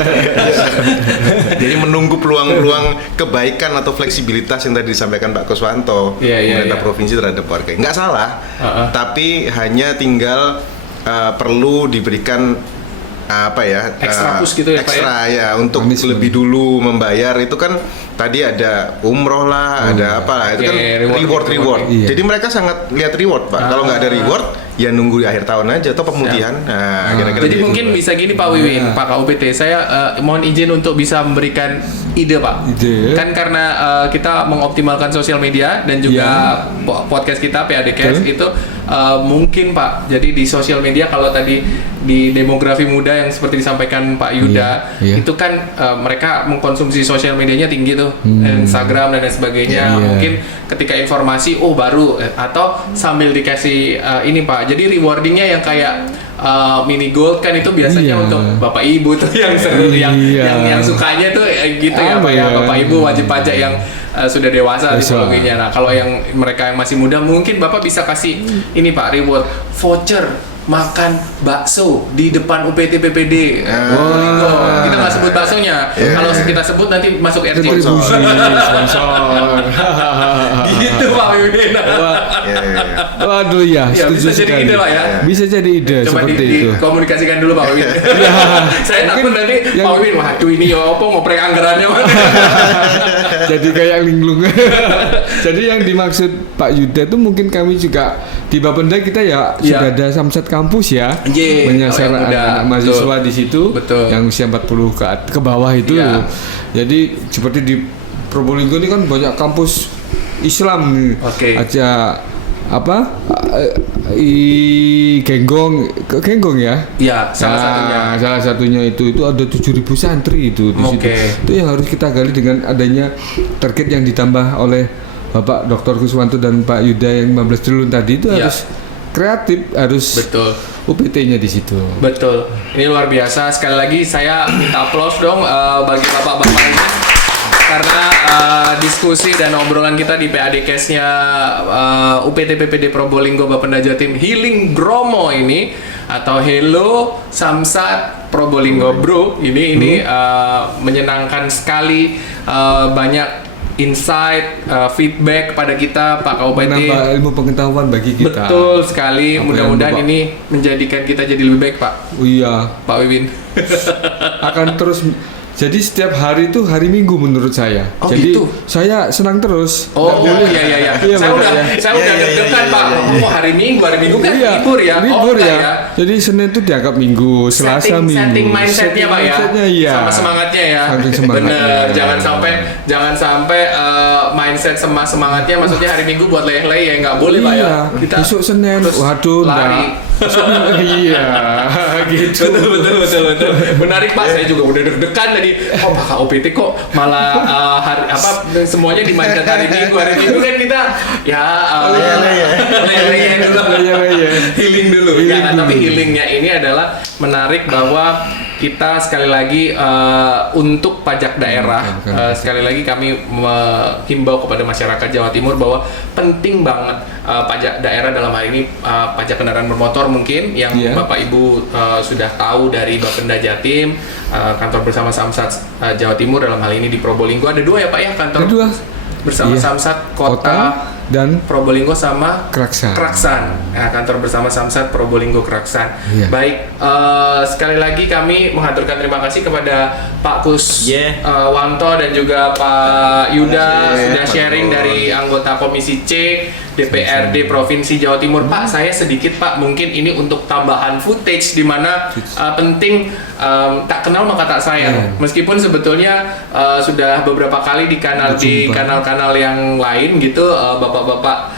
Jadi menunggu peluang-peluang kebaikan atau fleksibilitas yang tadi disampaikan Pak Kuswanto, pemerintah provinsi terhadap warga. Nggak salah, tapi hanya tinggal perlu diberikan Ekstra push gitu ya, Pak, ekstra ya untuk lebih dulu membayar. Itu kan tadi ada umroh lah, ada apa lah, itu kan reward. Iya. Jadi mereka sangat lihat reward Pak. Kalau nggak ada reward ya nunggu di akhir tahun aja atau pemutihan. Nah, kira-kira Jadi gitu. mungkin bisa gini Pak Wiwin, Pak KUPT, saya mohon izin untuk bisa memberikan ide Pak. Ide. Kan karena kita mengoptimalkan sosial media dan juga podcast kita PADKes itu mungkin Pak. Jadi di sosial media kalau tadi di demografi muda yang seperti disampaikan Pak Yuda, Iya. itu kan mereka mengkonsumsi sosial medianya tinggi tuh, Instagram dan lain sebagainya. Iya. Mungkin ketika informasi baru atau sambil dikasih ini Pak. Jadi rewardingnya yang kayak mini gold kan itu biasanya Iya. untuk bapak ibu tuh yang seru, Iya. yang sukanya tuh gitu ya Apa Pak ya, ya? bapak ibu wajib pajak yang sudah dewasa Dewasa. tipologinya. Nah kalau yang mereka yang masih muda mungkin bapak bisa kasih ini Pak, reward voucher makan bakso di depan UPT PPD. Kita nggak sebut baksonya. Kalau kita sebut nanti masuk RJ. Retribusi sponsor. Gitu Pak Wiwin. Ya. Waduh ya, Ya, setuju bisa jadi sekali. ide, Pak, ya. Bisa jadi ide Coba seperti itu. dikomunikasikan dulu Pak Wiwin. Saya takut nanti Pak Wiwin, waduh ini apa ngoprek anggarannya mana? Jadi kayak linglung. Jadi yang dimaksud Pak Yuda itu mungkin kami juga di Bapenda kita ya sudah ada samsat kampus ya, Iya, menyasar kalau yang muda, anak mahasiswa di situ, Betul. yang usia 40 ke bawah itu. Iya. Jadi seperti di Probolinggo ini kan banyak kampus Islam nih. Oke. Aja apa Genggong ya. Ya, salah Satunya itu ada 7.000 santri itu di situ. Oke. Itu yang harus kita gali dengan adanya target yang ditambah oleh Bapak Dr. Kuswanto dan Pak Yuda yang 15 triliun tadi itu Ya. harus kreatif, harus Betul. UPT-nya di situ. Betul, ini luar biasa. Sekali lagi saya minta applause dong bagi bapak-bapak ini karena diskusi dan obrolan kita di PADKes-nya UPT PPD Probolinggo Bapenda Jatim Healing Bromo ini atau Hello Samsat Probolinggo Bro ini menyenangkan sekali, banyak insight, feedback pada kita Pak KUPT. Menambah ilmu pengetahuan bagi kita. Betul sekali. Apa yang Mudah-mudahan Bapak- ini menjadikan kita jadi lebih baik, Pak. Oh iya, Pak Wiwin. akan terus. Jadi setiap hari itu hari Minggu menurut saya. Oh, Jadi gitu? saya senang terus. Oh Nggak boleh. iya. Iya, Saya udah makanya. deg-degan, Pak. Oh, hari Minggu kan Iya, libur ya. libur enggak ya. Jadi Senin itu dianggap Minggu, Selasa Minggu. Setting mindsetnya Pak ya. Mindsetnya, iya. Sama semangatnya ya. Saking semangatnya. Bener. Jangan sampai mindset semangatnya maksudnya hari Minggu buat leleh ya nggak boleh Pak ya. Iya. Kita Besok Senin, terus waduh, lari. Iya, gitu. Betul. Menarik Pak, saya juga udah deg-degan tadi. Oh Pak KUPT kok malah semuanya di mindset hari Minggu kan kita ya leyeh dulu. Iya. Healing dulu. Healing Tapi dulu. healingnya ini adalah menarik bahwa kita sekali lagi untuk pajak daerah, sekali lagi kami menghimbau kepada masyarakat Jawa Timur bahwa penting banget pajak daerah dalam hal ini pajak kendaraan bermotor mungkin yang Bapak Ibu sudah tahu dari Bapenda Jatim, kantor bersama Samsat Jawa Timur dalam hal ini di Probolinggo ada 2 ya Pak ya kantor bersama Samsat Kota dan Probolinggo sama Kraksan. Nah, kantor bersama Samsat Probolinggo Kraksan. Baik, sekali lagi kami mengaturkan terima kasih kepada Pak Kus Wanto dan juga Pak Yuda sudah sharing dari anggota Komisi C DPRD Provinsi Jawa Timur. Pak, saya sedikit Pak, mungkin ini untuk tambahan footage di mana penting tak kenal maka tak sayang. Meskipun sebetulnya sudah beberapa kali di kanal-kanal yang lain gitu, bapak-bapak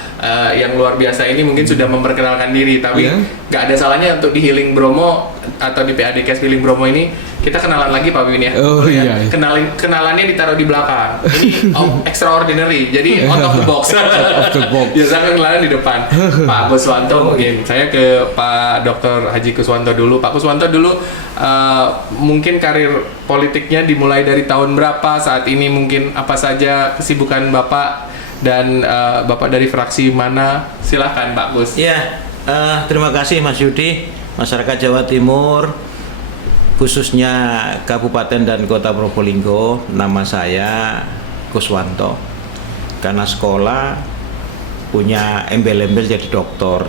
yang luar biasa ini mungkin sudah memperkenalkan diri, tapi nggak ada salahnya untuk di Healing Bromo atau di PADKes Healing Bromo ini kita kenalan lagi Pak Win ya. Kenalannya ditaruh di belakang. Ini extraordinary, jadi out of the box. Biasanya kenalan di depan. Pak Kuswanto mungkin. Saya ke Pak Dr. Haji Kuswanto dulu. Pak Kuswanto dulu mungkin karir politiknya dimulai dari tahun berapa? Saat ini mungkin apa saja kesibukan Bapak dan Bapak dari fraksi mana? Silahkan Pak Gus. Ya, terima kasih Mas Yudi. Masyarakat Jawa Timur, khususnya Kabupaten dan Kota Probolinggo, nama saya Kuswanto. Karena sekolah punya embel-embel jadi doktor.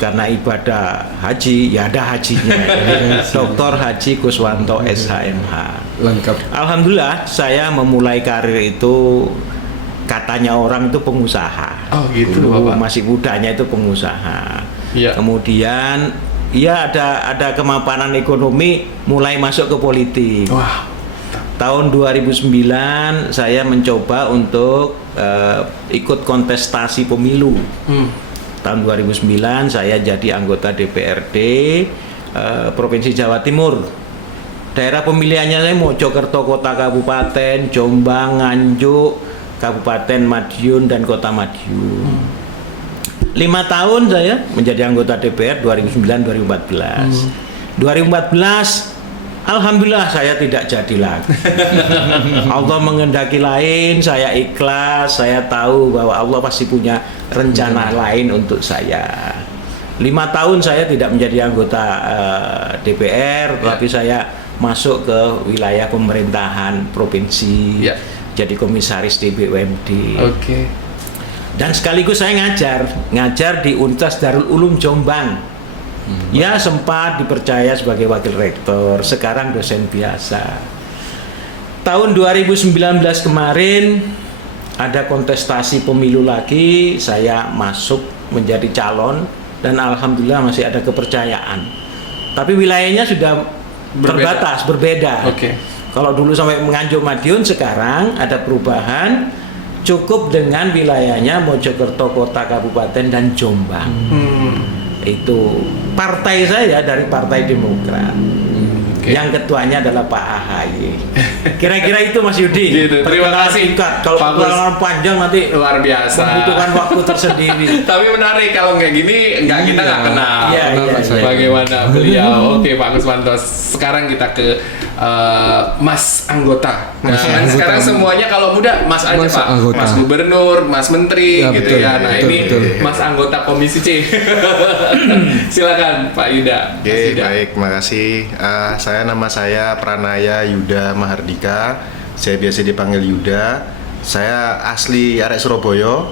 Karena ibadah haji, ya ada hajinya. Dr. Haji Kuswanto SHMH. Lengkap. Alhamdulillah, saya memulai karir itu katanya orang itu pengusaha. Oh gitu, dulu Bapak. masih mudanya itu pengusaha. Iya. Kemudian ya ada kemapanan ekonomi, mulai masuk ke politik. Wah. Tahun 2009 saya mencoba untuk ikut kontestasi pemilu. Tahun 2009 saya jadi anggota DPRD Provinsi Jawa Timur. Daerah pemilihannya saya Mojokerto Kota Kabupaten, Jombang, Nganjuk, Kabupaten Madiun dan Kota Madiun. 5 tahun saya menjadi anggota DPR 2009-2014. 2014 alhamdulillah saya tidak jadi lagi. Allah mengendaki lain, saya ikhlas, saya tahu bahwa Allah pasti punya rencana lain untuk saya. 5 tahun saya tidak menjadi anggota DPR, tapi saya masuk ke wilayah pemerintahan provinsi. Jadi komisaris di BUMD. Dan sekaligus saya ngajar di Universitas Darul Ulum Jombang. Ya sempat dipercaya sebagai wakil rektor, sekarang dosen biasa. Tahun 2019 kemarin ada kontestasi pemilu lagi, saya masuk menjadi calon dan alhamdulillah masih ada kepercayaan. Tapi wilayahnya sudah terbatas, berbeda. Kalau dulu sampai Nganjuk Madiun, sekarang ada perubahan, cukup dengan wilayahnya Mojokerto Kota Kabupaten dan Jombang. Itu partai saya dari Partai Demokrat. Yang ketuanya adalah Pak AHY. Kira-kira itu Mas Yudi. Gitu. Terima kasih. Kalau pengalaman panjang nanti luar biasa. Membutuhkan waktu tersendiri. Tapi menarik kalau nggak gini, kita nggak kenal. Bagaimana Iya. beliau? Oke, Pak Kuswanto. Sekarang kita ke Mas Anggota. Nah, sekarang semuanya kalau muda Mas aja Pak. Anggota. Mas Gubernur, Mas Menteri, gitu betul, ya. Nah betul, ini betul. Mas Anggota Komisi C. Silakan Pak Yuda. Oke, baik, makasih. Nama saya Pranaya Yuda Mahardika. Saya biasa dipanggil Yuda. Saya asli arek Surabaya.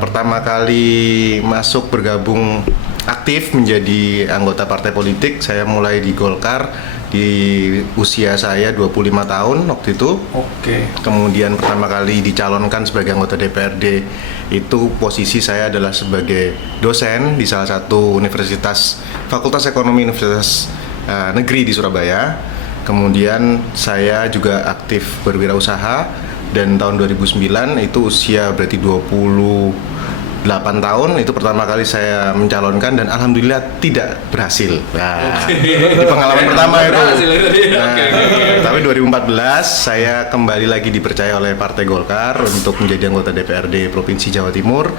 Pertama kali masuk bergabung aktif menjadi anggota partai politik, saya mulai di Golkar di usia saya 25 tahun waktu itu. Kemudian pertama kali dicalonkan sebagai anggota DPRD itu posisi saya adalah sebagai dosen di salah satu universitas, Fakultas Ekonomi Universitas Negeri di Surabaya. Kemudian saya juga aktif berwirausaha dan tahun 2009 itu usia berarti 28 tahun itu pertama kali saya mencalonkan dan alhamdulillah tidak berhasil. Nah, itu pengalaman pertama itu. Tapi 2014 saya kembali lagi dipercaya oleh Partai Golkar untuk menjadi anggota DPRD Provinsi Jawa Timur.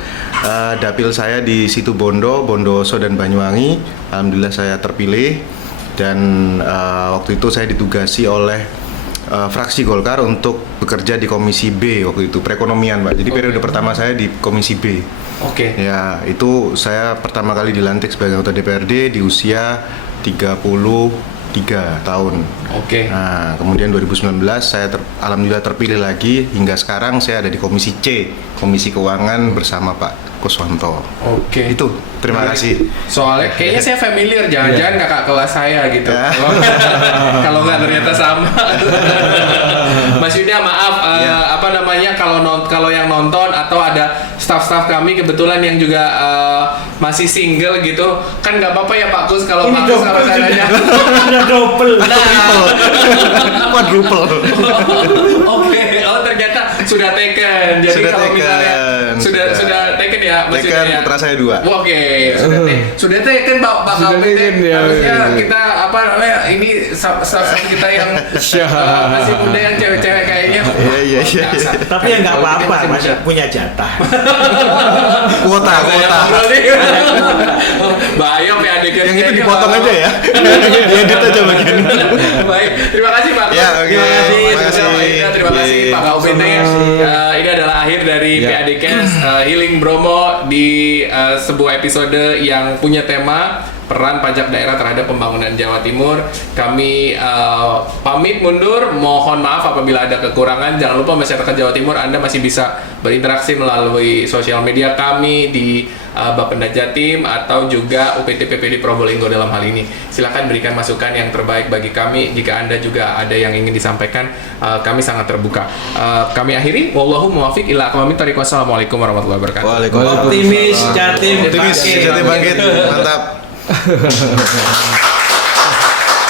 Dapil saya di Situbondo, Bondowoso dan Banyuwangi. Alhamdulillah saya terpilih. dan waktu itu saya ditugasi oleh fraksi Golkar untuk bekerja di Komisi B waktu itu, perekonomian Pak. Jadi periode pertama saya di Komisi B. Oke. Ya, itu saya pertama kali dilantik sebagai anggota DPRD di usia 33 tahun. Oke. Nah, kemudian 2019 saya alhamdulillah terpilih lagi, hingga sekarang saya ada di Komisi C, Komisi Keuangan bersama Pak Kuswanto. Oke. Itu, terima kasih. Soalnya kayaknya saya familiar, jangan-jangan kakak kelas saya gitu. Ya. Kalau nggak ternyata sama. Mas Yuda, maaf, apa namanya, kalau yang nonton atau ada staff-staff kami kebetulan yang juga masih single gitu, kan nggak apa-apa ya Pak Kus kalau Pak Kus sama saya nanya. Udah double. Quadruple. Oke, oh ternyata sudah taken. Jadi Sudah kalau taken, misalnya sudah taken ya, Mas Yuda Taken, ya. putra saya 2. Oke, sudah taken Pak Sudah KPT. taken, ya, Harusnya ya. kita apa namanya, ini staff kita yang masih muda yang cewek-cewek kayaknya. Iya. Tapi ya nggak apa-apa, masih punya jatah. Kuota. Bahaya PADK. Yang itu dipotong aja ya. Diedit aja bagian. Baik, terima kasih Pak. Ya, oke. Terima kasih. Terima kasih. Terima kasih Pak KUPT. Ini adalah akhir dari PADK Healing Bromo di sebuah episode yang punya tema peran pajak daerah terhadap pembangunan Jawa Timur. Kami pamit mundur, mohon maaf apabila ada kekurangan. Jangan lupa masyarakat Jawa Timur, Anda masih bisa berinteraksi melalui sosial media kami di Bapenda Jatim atau juga UPT PPD Probolinggo dalam hal ini. Silakan berikan masukan yang terbaik bagi kami. Jika Anda juga ada yang ingin disampaikan, kami sangat terbuka. Kami akhiri, wallahu muwaffiq ila aqwamit thoriq. Wassalamualaikum warahmatullahi wabarakatuh. Waalaikumsalam. Optimis Jatim Optimis, bangkit. Jatim bangkit. Mantap.